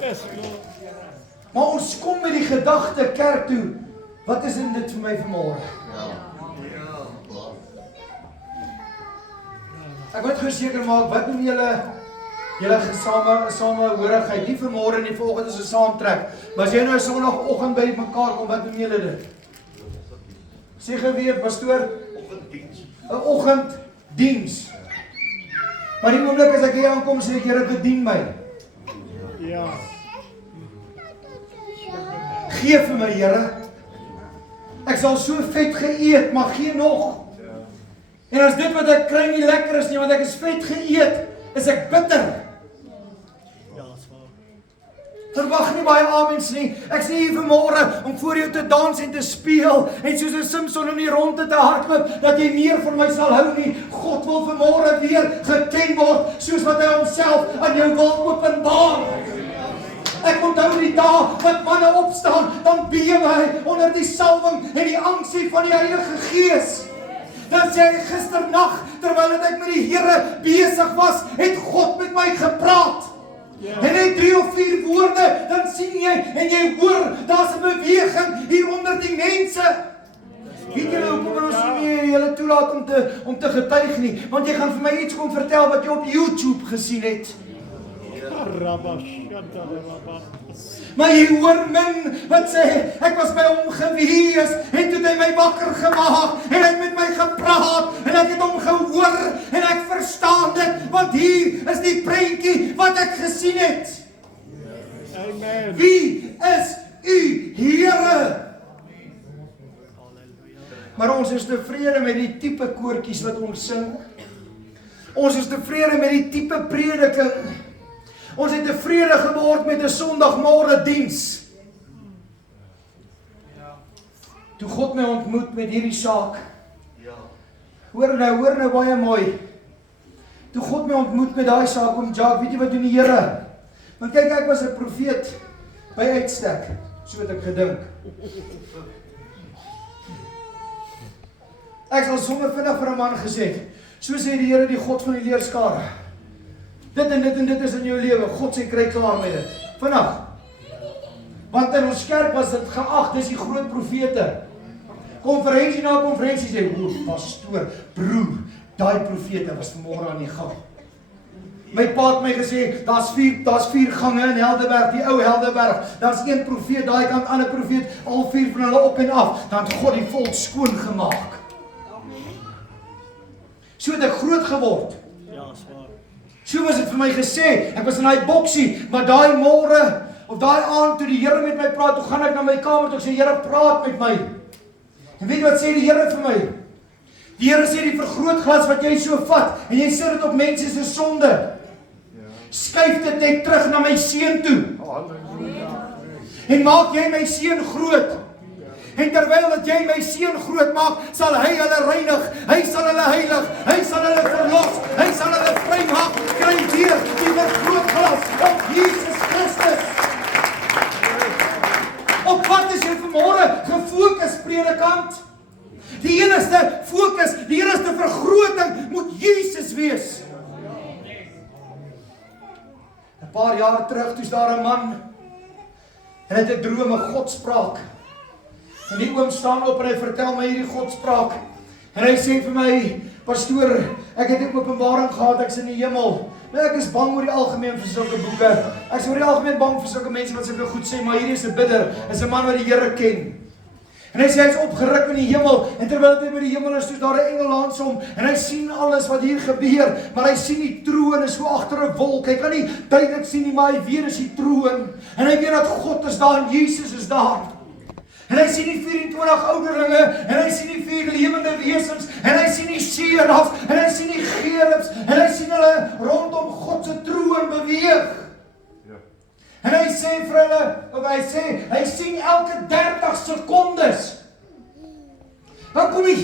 Yes, Lord. Maar ons kom met die gedagte kerk toe. Wat is dit vir my vanmôre? Ek wil verseker maak, wat doen julle samehorigheid? Nie vanmôre nie, vanoggend is 'n saamtrek. Maar as jy nou 'n Sondagoggend by mekaar kom, wat doen julle dit? Sê geweer, pastoor, oggenddiens. 'n Oggenddiens. Maar die oomblik as ek hier aankom, sê ek, Here, bedien my. Ja. Gee vir my, Here. Ek sal so vet geëet, maar gee nog. En as dit wat ek kry nie lekker is nie, want ek is vet geëet, is ek bitter. Ja, is waar. Verwag nie baie amens nie. Ek sê hier vanmôre om voor jou te dans en te speel en soos 'n Simpson in die ronde te hardloop dat jy meer van my sal hou nie. God wil vanmôre weer geken word soos wat hy homself aan jou wil openbaar. Ek onthou die dae wat manne opstaan, dan bewe hy onder die salwing en die angsie van die Heilige Gees. Dan sê hy, gisternag, terwyl ek met die Here besig was, het God met my gepraat. En hy 3 of 4 woorde, dan sien jy en jy hoor, daar's 'n beweging hier onder die mense. Weet jy nou, kom ons nie julle toelaat om te getuig nie, want jy gaan vir my iets kom vertel wat jy op YouTube gesien het. Maar jy hoor min wat sê, ek was by hom gewees en toe het hy my wakker gemaak en hy het met my gepraat en ek het hom gehoor en ek verstaan dit, want hier is die prentjie wat ek gesien het. Amen. Wie is u, Here? Maar ons is tevrede met die tipe koortjies wat ons sing. Ons is tevrede met die tipe prediking. Ons het tevrede geword met 'n Sondagmôre diens. Toe God my ontmoet met hierdie saak. Hoor nou baie mooi. Toe God my ontmoet met daai saak om Jacques, weet jy wat doen die Here? Want kyk, ek was 'n profeet by uitstek, so het ek gedink. Ek sal sommer vinnig vir 'n man gesê, so sê die Here, die God van die leerskare. Dit en dit is in jou lewe. God sê kry klaar met dit. Vinnig. Want in ons kerk was dit geag, dis die groot profete. Konferensie na konferensie sê, pastoor, broer, daai profete was vanmôre aan die gang. My pa het my gesê, daar's vier gange in Helderberg, die ou Helderberg. Daar's een profeet, daai kant ander profeet, al 4 van hulle op en af. Dan het God die volk skoon gemaak. So het ek groot geword. Ja, swaar. So was dit vir my gesê. Ek was in daai boksie, maar daai môre of daai aand toe die Here met my praat, toe gaan ek na my kamer toe, ek sê Here, praat met my. En weet jy wat sê die Here vir my? Die Here sê die vergrootglas wat jy so vat en jy sit dit op mense se sonde. Skuif dit net terug na my seun toe. En maak jy my seun groot. En terwyl dat jy my seun groot maak, sal hy hulle reinig, hy sal hulle heilig, hy sal hulle verlos, hy sal hulle vrymaak, kry weer die vergrootglas op Jesus Christus. Op wat is jy vanmôre gefokus, predikant? Die enigste fokus, die enigste vergroting moet Jesus wees. 'n Paar jaar terug, toe's daar 'n man en hy het 'n droom, 'n godspraak. En die oom staan op en hy vertel my hierdie godspraak. En hy sê vir my, pastoor, ek het 'n openbaring gehad, ek's in die hemel. Maar ek is bang oor die algemeen vir sulke boeke. Ek is oor die algemeen bang vir sulke mense wat sulke goed sê, maar hierdie is 'n bidder, is 'n man wat die Here ken. En hy sê hy is opgeruk in die hemel, en terwyl hy by die hemel is, soos daar 'n engel langs hom, en hy sien alles wat hier gebeur, maar hy sien die troon is so agter 'n wolk. Hy kan nie duidelik sien nie, maar hy weet is die troon. En hy weet dat God is daar en Jesus is daar. En hy sien die 24 ouderlinge, en hy sien die 4 lewende wesens, en hy sien die serafs, en hy sien die gerubs, en hy sien hulle rondom God se troon beweeg. En hy sê vir hulle, of hy sien elke 30 sekondes. Dan kom die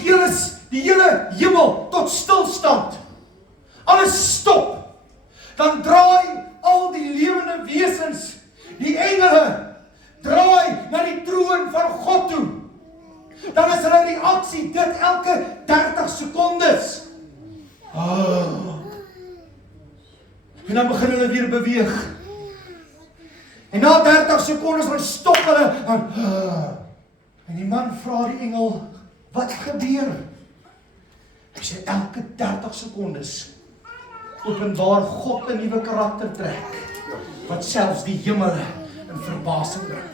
hele hemel tot stilstand. Alles stop. Dan draai al die lewende wesens, die engele, draai na die troon van God toe. Dan is hulle reaksie, dit elke 30 sekondes. En dan begin hulle weer beweeg. En na 30 sekondes dan stop hulle en die man vra die engel, wat gebeur? Hy sê elke 30 sekondes openbaar God 'n nuwe karakter trek wat selfs die hemele in verbasing bring.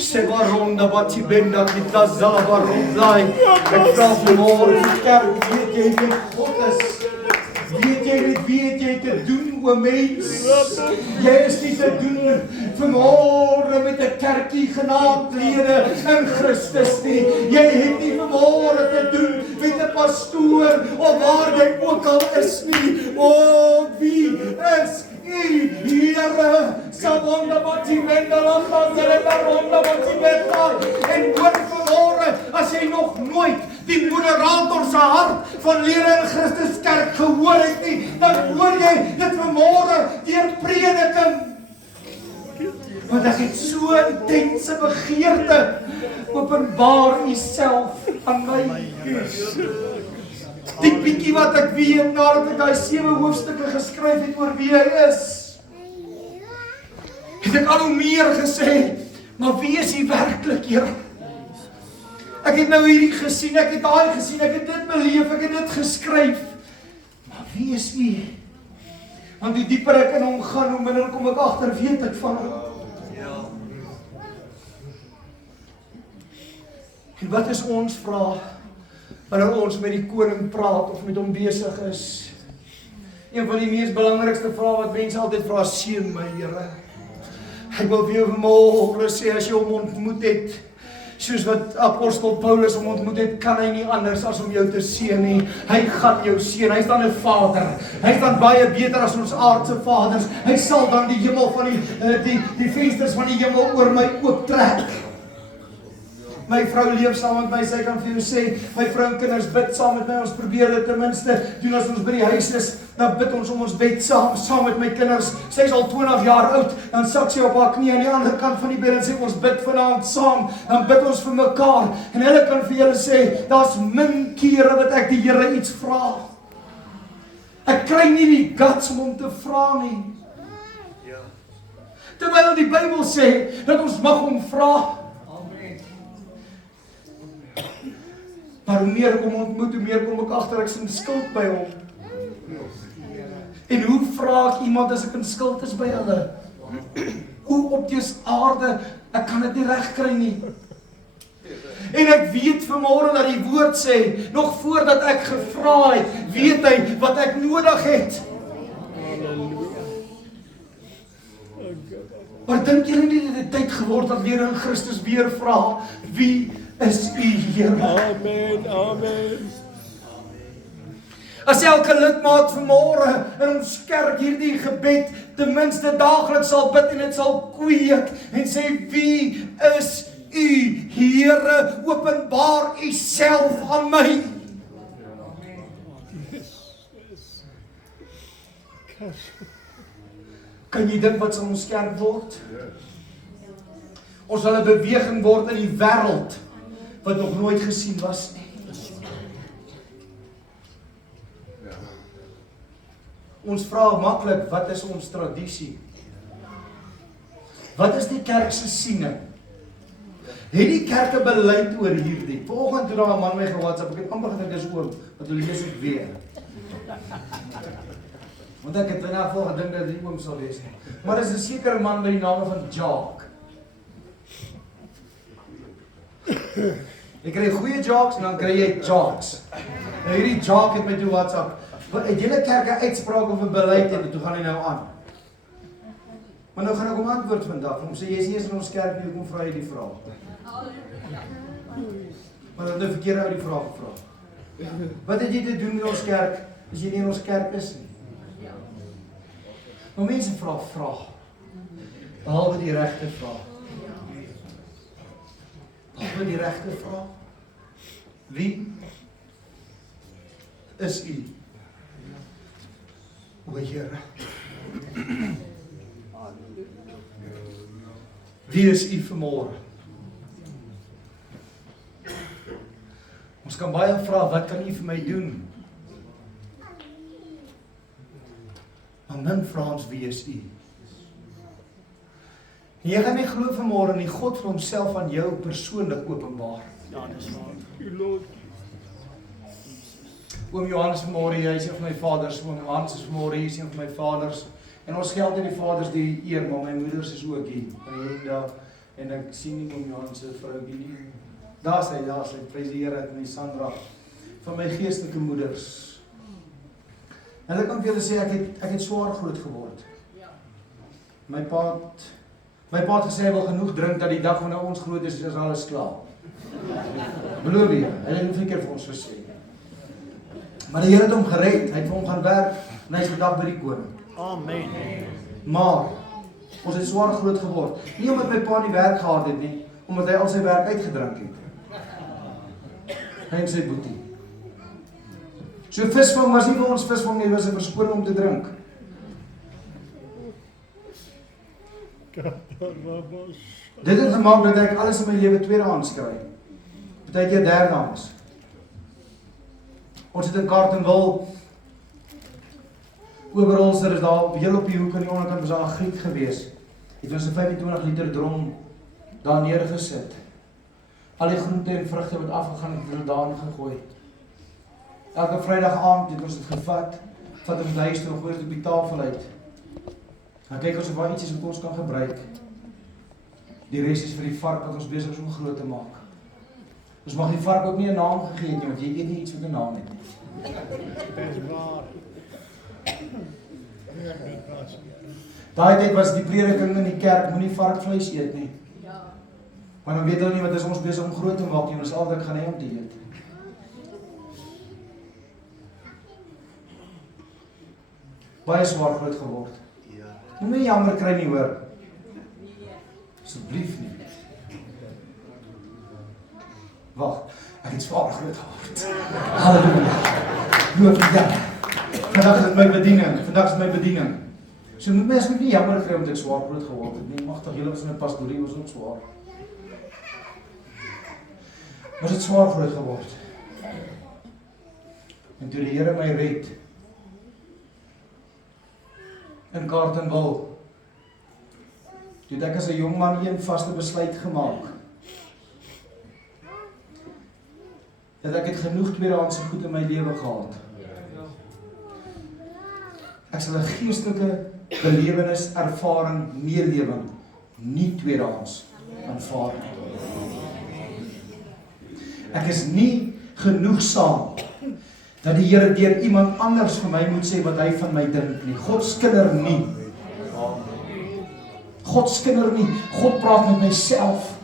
Se varonda batibenda kitazala varondai. Ek vra vanmôre die kerk, weet jy wie God is? Weet jy te doen, o mens? Jy is nie te doen vanmôre met 'n kerkie genaamd lede in Christus nie. Jy het nie vanmôre te doen met 'n pastoor of waar jy ook al is nie. O, wie is U, Here? Sabonda batimenda la khazere baronda batimenda. En hoor vanmôre, as jy nog nooit die moderator se hart van lede in Christus kerk gehoor het nie, dan hoor jy dit vanmôre deur prediking. Want ek het so intense begeerte, openbaar U self aan my. Die bietjie wat ek weet nadat ek daai 7 hoofstukke geskryf het oor wie hy is, het ek al hoe meer gesê, maar wie is U werklik, Here? Ek het nou hierdie gesien, ek het daai gesien, ek het dit beleef, ek het dit geskryf. Maar wie is U? Want hoe dieper ek in hom gaan, hoe minder kom ek agter weet ek van hom. En wat is ons vraag wanneer ons met die koning praat of met hom besig is? Een van die mees belangrikste vrae wat mense altyd vra, seën my, Here. Ek wil vir jou vanmôre sê, as jy hom ontmoet het, soos wat apostel Paulus hom ontmoet het, kan hy nie anders as om jou te seën nie. Hy gaan jou seën. Hy's dan 'n Vader. Hy's dan baie beter as ons aardse vaders. Hy sal dan die hemel van die vensters van die hemel oor my ooptrek. My vrou leef saam met my, sy kan vir jou sê, my vrou en kinders bid saam met my, ons probeer dit ten minste doen as ons by die huis is, dan bid ons om ons bed saam met my kinders. Sy is al 20 jaar oud, dan sak sy op haar knie aan die ander kant van die bed en sê, ons bid vanaand saam, dan bid ons vir mekaar, en hulle kan vir julle sê, daar's min kere wat ek die Here iets vra. Ek kry nie die guts om hom te vra nie. Terwyl die Bybel sê, dat ons mag hom vra. Maar hoe meer ek hom ontmoet, hoe meer kom ek agter ek is in skuld by hom. En hoe vra ek iemand as ek in skuld is by hulle? Hoe op dese aarde, ek kan dit nie regkry nie. En ek weet vanmôre dat die woord sê, nog voordat ek gevra het, weet hy wat ek nodig het. Maar dink julle nie dat dit tyd geword dat weer in Christus weer vra, wie is u Here? Amen, amen. As elke lidmaat vanmôre in ons kerk hierdie gebed ten minste daagliks sal bid en dit sal kweek en sê, wie is u Here? Openbaar u self aan my. Kan jy dink wat sal ons kerk word? Ons sal 'n beweging word in die wêreld wat nog nooit gesien was nie. Ons vra maklik, wat is ons tradisie? Wat is die kerk se siening? Het die kerk 'n beleid oor hierdie? Vanoggend toe daar 'n man my ge-WhatsApp, ek het amper gedink dis oom, wat hulle lees ek weer. Want ek het in 'n geval gedink dat die oom sal wees nie. Maar dis 'n sekere man met die naam van Jacques. Jy kry goeie jokes en dan kry jy jokes. Nou hierdie Jacques het my toe WhatsApp. Het julle kerk 'n uitspraak of 'n beleid en toe gaan hy nou aan. Maar nou gaan ek hom antwoord vandag. Hom sê jy is nie eens in ons kerk nie, hoekom vra jy die vraag? Maar dan het jy verkeerd uit die vraag gevra. Wat het jy te doen in ons kerk as jy nie in ons kerk is nie? Maar mense vra vrae. Behalwe die regte vraag. Behalwe die regte vraag. Wie is u? O Here. Wie is u vanmôre? Ons kan baie vra, wat kan u vir my doen? Maar min vra ons, wie is u? En jy gaan nie glo vanmôre nie, God vir homself aan jou persoonlik openbaar. Ja, dis waar. U Lord. Oom Johannes vanmôre, hy is een van my vaders, oom Hans is vanmôre, hy is een van my vaders. En ons geld in die vaders die eer, maar my moeders is ook hier. En ek sien nie oom Johannes se vroukie nie. Daar is hy, prys die Here, en die Sandra, van my geestelike moeders. En ek kan vir julle sê, ek het swaar groot geword. My pa het gesê, hy wil genoeg drink, dat die dag wanneer ons groot is alles klaar. Beloof jy, hy het nie verkeer vir ons gesê. Maar die Here het hom gered, hy het vir hom gaan werk, en hy is vandag by die koning. Amen. Maar, ons het swaar groot geword. Nie omdat my pa nie werk gehad het nie, omdat hy al sy werk uitgedrink het. Hy en sy boetie. So visvang was nie vir ons visvang nie, was 'n verskoning om te drink. Dit het gemaak dat ek alles in my lewe tweedehands kry. Partykeer derdehands. Ons het in Carletonville Oberholzer is daar, heel op die hoek aan die onderkant was daar 'n Griek gewees. Het ons 'n 25 liter drom daar neergesit. Al die groente en vrugte wat afgegaan het, het hulle daarin gegooi. Elke Vrydag aand het ons dit gevat hom huis toe, gooi dit op die tafel uit. Dan kyk ons of daar iets is wat ons kan gebruik. Die res is vir die vark wat ons besig is om groot te maak. Ons mag die vark ook nie 'n naam gegee het nie, want jy eet nie iets met 'n naam het nie. Dis waar. Daai tyd was die prediking in die kerk, moenie varkvleis eet nie. Maar dan weet hulle nie wat is ons besig om groot te maak nie, ons altyd gaan hê om te eet. Baie swaar groot geword. Moenie jammer kry nie, hoor. Asseblief nie. Wag, ek het swaar groot geword. Halleluja. Loof die Here. Vandag is my bediening. So moet mens nie jammer kry omdat ek swaar groot geword het nie. Magtig julle was in 'n pastorie was ook swaar. Was dit swaar groot geword. En toe die Here my red in Carletonville, toe het ek as 'n jong man een vaste besluit gemaak. Dat ek het genoeg tweedehandse goed in my lewe gehad. Ek sal 'n geestelike belewenis, ervaring, meelewing nie tweedehands aanvaar nie. Ek is nie genoegsaam dat die Here deur iemand anders vir my moet sê wat hy van my dink nie. God skinder nie. God skinder nie. God praat met myself.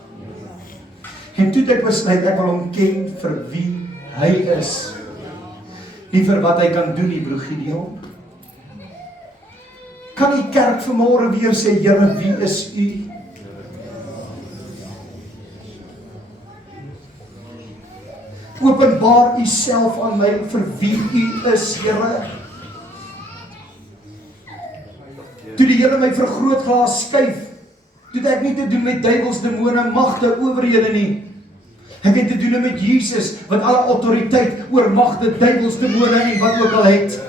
En toe het ek besluit, ek wil hom ken vir wie hy is. Nie vir wat hy kan doen nie, broer Gideon. Kan die kerk vanmôre weer sê, Here, wie is u? Openbaar u self aan my vir wie u is, Here. Toe die Here my vergrootglas skuif, toe het ek nie te doen met duiwels, demone, magte, owerhede nie. Ek het te doen met Jesus, wat alle autoriteit oor magte, duiwels, demone en wat ook al het.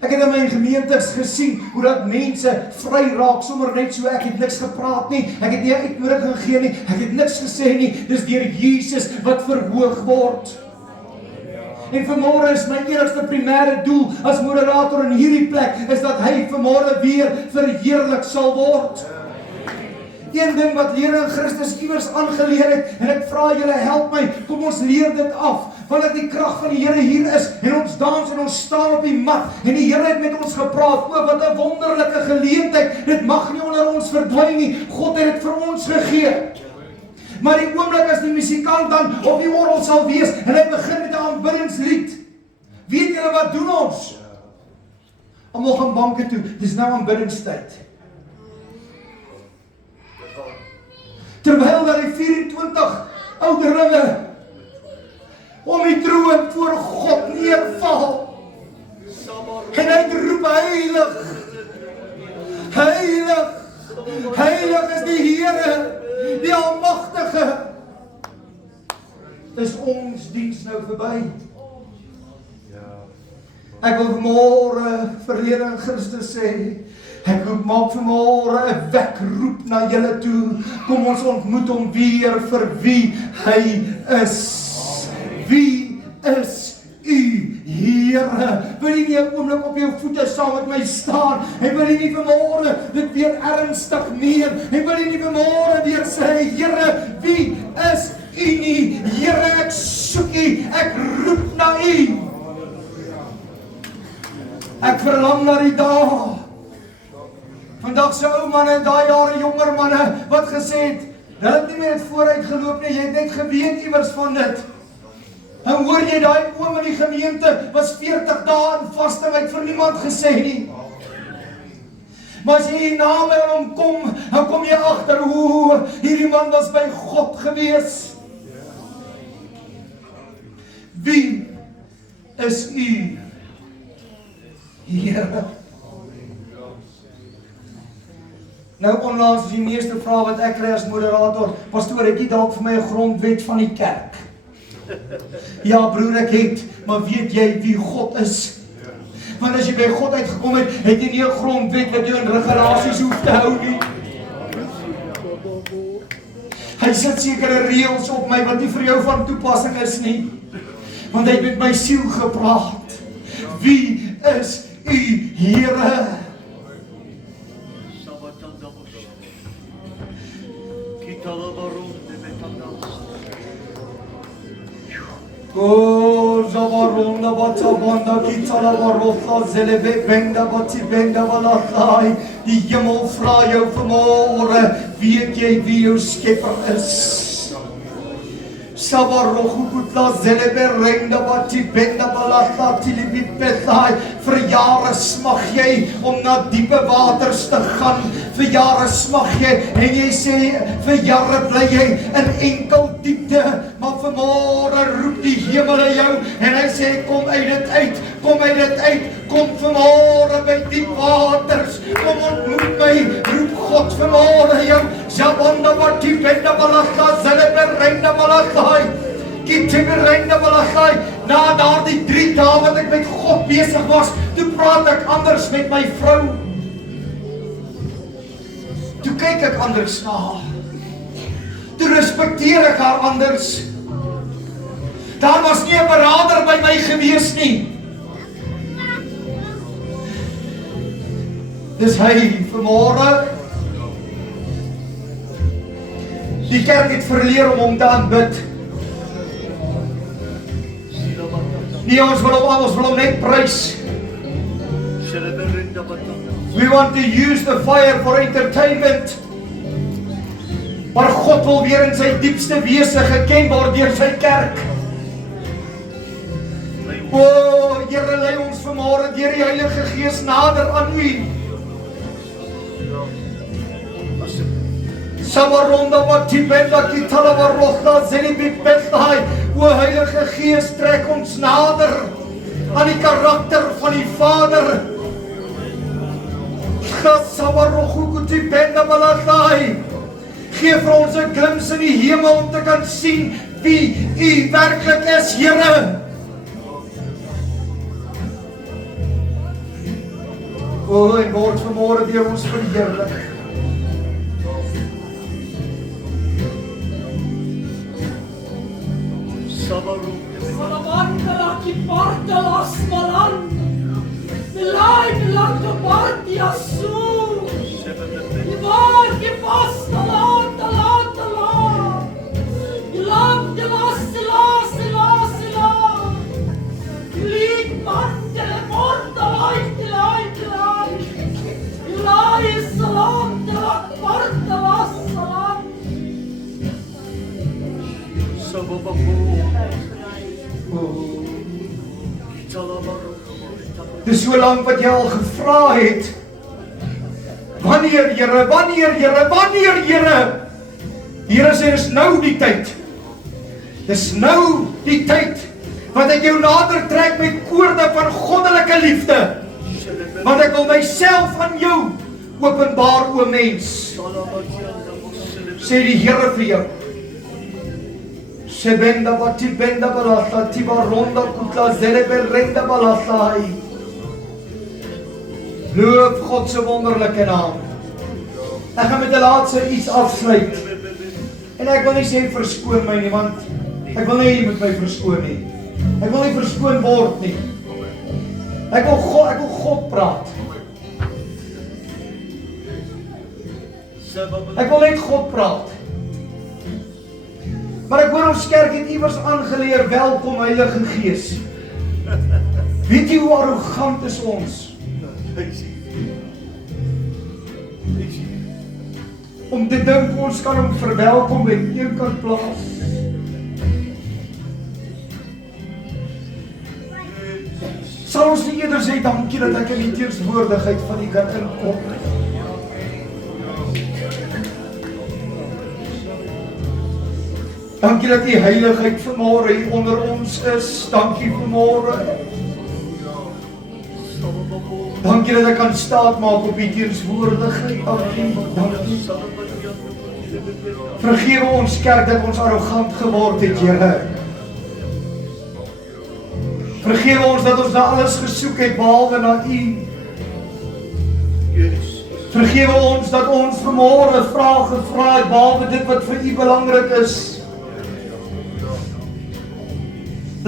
Ek het in my gemeentes gesien, hoe dat mense vry raak, sommer net so, ek het niks gepraat nie, ek het nie uitnodiging gegee nie, ek het niks gesê nie, dis deur Jesus wat verhoog word. En vanmôre is my enigste primêre doel as moderator in hierdie plek, is dat hy vanmôre weer verheerlik sal word. Een ding wat lering in Christus iewers aangeleer het, en ek vra julle help my, kom ons leer dit af, wanneer die krag van die Here hier is, en ons dans en ons staan op die mat, en die Here het met ons gepraat, wat 'n wonderlike geleentheid, dit mag nie onder ons verdwyn nie, God het dit vir ons gegee. Maar die oomblik as die musikant dan op die orgel sal wees, en hy begin met 'n aanbiddingslied, weet julle wat doen ons? Almal gaan banke toe, dis nou aanbiddingstyd. Terwyl dat die 24 ouderlinge om die troon voor God neerval. En hy roep, heilig, heilig, heilig is die Here, die Almagtige. Is ons diens nou verby? Ek wil vanmôre verlede in Christus sê, ek maak vanmôre 'n wekroep na julle toe. Kom ons ontmoet hom weer vir wie hy is. Wie is u, Here? Wil jy nie 'n oomblik op jou voete saam met my staan? En wil jy nie vanmôre dit weer ernstig neem? En wil jy nie vanmôre weer sê, Here, wie is u nie? Here, ek soek u, ek roep na u. Ek verlang na die dae. Vandag se ou manne en daai jare jonger manne wat gesê het, hulle het nie meer het vooruit geloop nie, jy het net geweet iewers van dit. En hoor jy daai oom in die gemeente was 40 dae in vaste, het vir niemand gesê nie. Maar as jy na by hom kom, dan kom jy agter hoe hierdie man was by God gewees. Wie is u, Here? Nou onlangs die meeste vrae wat ek kry as moderator, pastoor, het jy dalk vir my 'n grondwet van die kerk? Ja broer, ek het, maar weet jy wie God is? Want as jy by God uitgekom het, het jy nie 'n grondwet wat jou in regulasies hoef te hou nie. Hy sit sekere reëls op my wat nie vir jou van toepassing is nie. Want hy het met my siel gepraat. Wie is u, Here? Oh, Zabaronda Batabanda Kitala Barotha Zelebe Benda Bati Benda Balatai. Die hemel vra jou vanmôre, weet jy wie jou skepper is? Sabarochukutla Zelebe Renda Bati Benda Balata Tilibi Pethai. Vir jare smag jy om na diepe waters te gaan. Vir jare smag jy en jy sê vir jare bly jy in enkel diepte, maar vanmôre roep die hemel jou en hy sê kom uit dit uit, kom uit dit uit, kom vanmôre by diep waters, kom ontmoet my, roep God vanmôre jou. Jabanda Bati Benda Balata Zelebe Renda Balatai. Na daardie 3 dae wat ek met God besig was, toe praat ek anders met my vrou. Toe kyk ek anders na haar. Toe respekteer ek haar anders. Daar was nie 'n beraader by my gewees nie. Dis hy vanmôre. Die kerk het verleer om hom te aanbid. Nie ons wil hom net prys. We want to use the fire for entertainment. Maar God wil weer in sy diepste wese geken word deur sy kerk. O, Here, lei ons vanmôre deur die Heilige Gees nader aan U. Samaronda wat die benda kitala varotha zelibik bethai. O Heilige Gees, trek ons nader aan die karakter van die Vader. Samarohukuti benda balathai. Geef vir ons 'n glimps in die hemel om te kan sien wie U werklik is, Here. O, en word vanmôre deur ons verheerlik. Salamandala ki partalas malan. Belai belang ke partia su. Ivar ki pas talat. Ilam delas selas. Lid mandele portalai. Ilai salam telat partalas salam. Dis so lank wat jy al gevra het. Wanneer, Here? Here sê, dis nou die tyd. Dis nou die tyd wat ek jou nader trek met koorde van goddelike liefde. Want ek wil myself aan jou openbaar, o mens. Sê die Here vir jou. Sebenda bati benda balasa tibaronda kutla zelebelrenda balasai. Loof God se wonderlike naam. Ek gaan met 'n laaste iets afsluit. En ek wil nie sê verskoon my nie, want ek wil nie jy moet my verskoon nie. Ek wil nie verskoon word nie. Ek wil God praat. Ek wil net God praat. Maar ek hoor ons kerk het iewers aangeleer, welkom Heilige Gees. Weet jy hoe arrogant is ons? Om te dink ons kan hom verwelkom by een kant plaas. Sal ons nie eerder sê dankie dat ek in die teenwoordigheid van U kan inkom? Dankie dat die heiligheid vanmôre hier onder ons is. Dankie vanmôre. Dankie dat ek kan staat maak op die teenwoordigheid. Dankie. Vergewe ons kerk dat ons arrogant geword het, Here. Vergewe ons dat ons na alles gesoek het behalwe na U. Vergewe ons dat ons vanmôre vrae gevra het behalwe dit wat vir U belangrik is.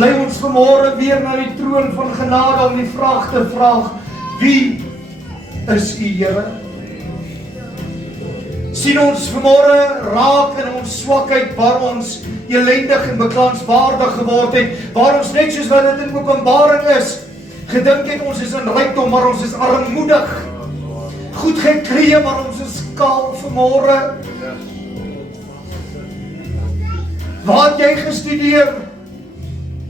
Lei ons vanmôre weer na die troon van genade om die vraag te vra: wie is U, Here? Sien ons vanmôre raak in ons swakheid waar ons elendig en beklaanswaardig geword het, waar ons net soos wat dit in Openbaring is, gedink het ons is in rykdom, maar ons is armoedig. Goed geklee, maar ons is kaal vanmôre. Waar het jy gestudeer?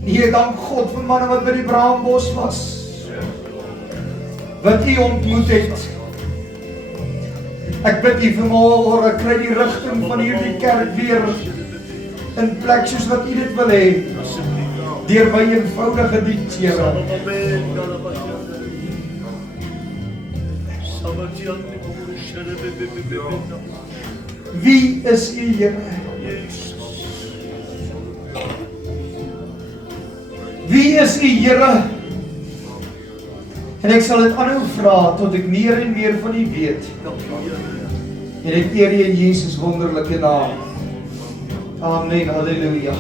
Nee, dank God vir manne wat by die Braambos was, wat U ontmoet het. Ek bid U vanmôre, kry die rigting van hierdie kerk weer in plek soos wat U dit wil hê, deur my eenvoudige diens, Here. Wie is U, Here? Wie is U, Here? En ek sal dit aanhou vra tot ek meer en meer van U weet. En ek eer U in Jesus wonderlike naam. Amen. Halleluja.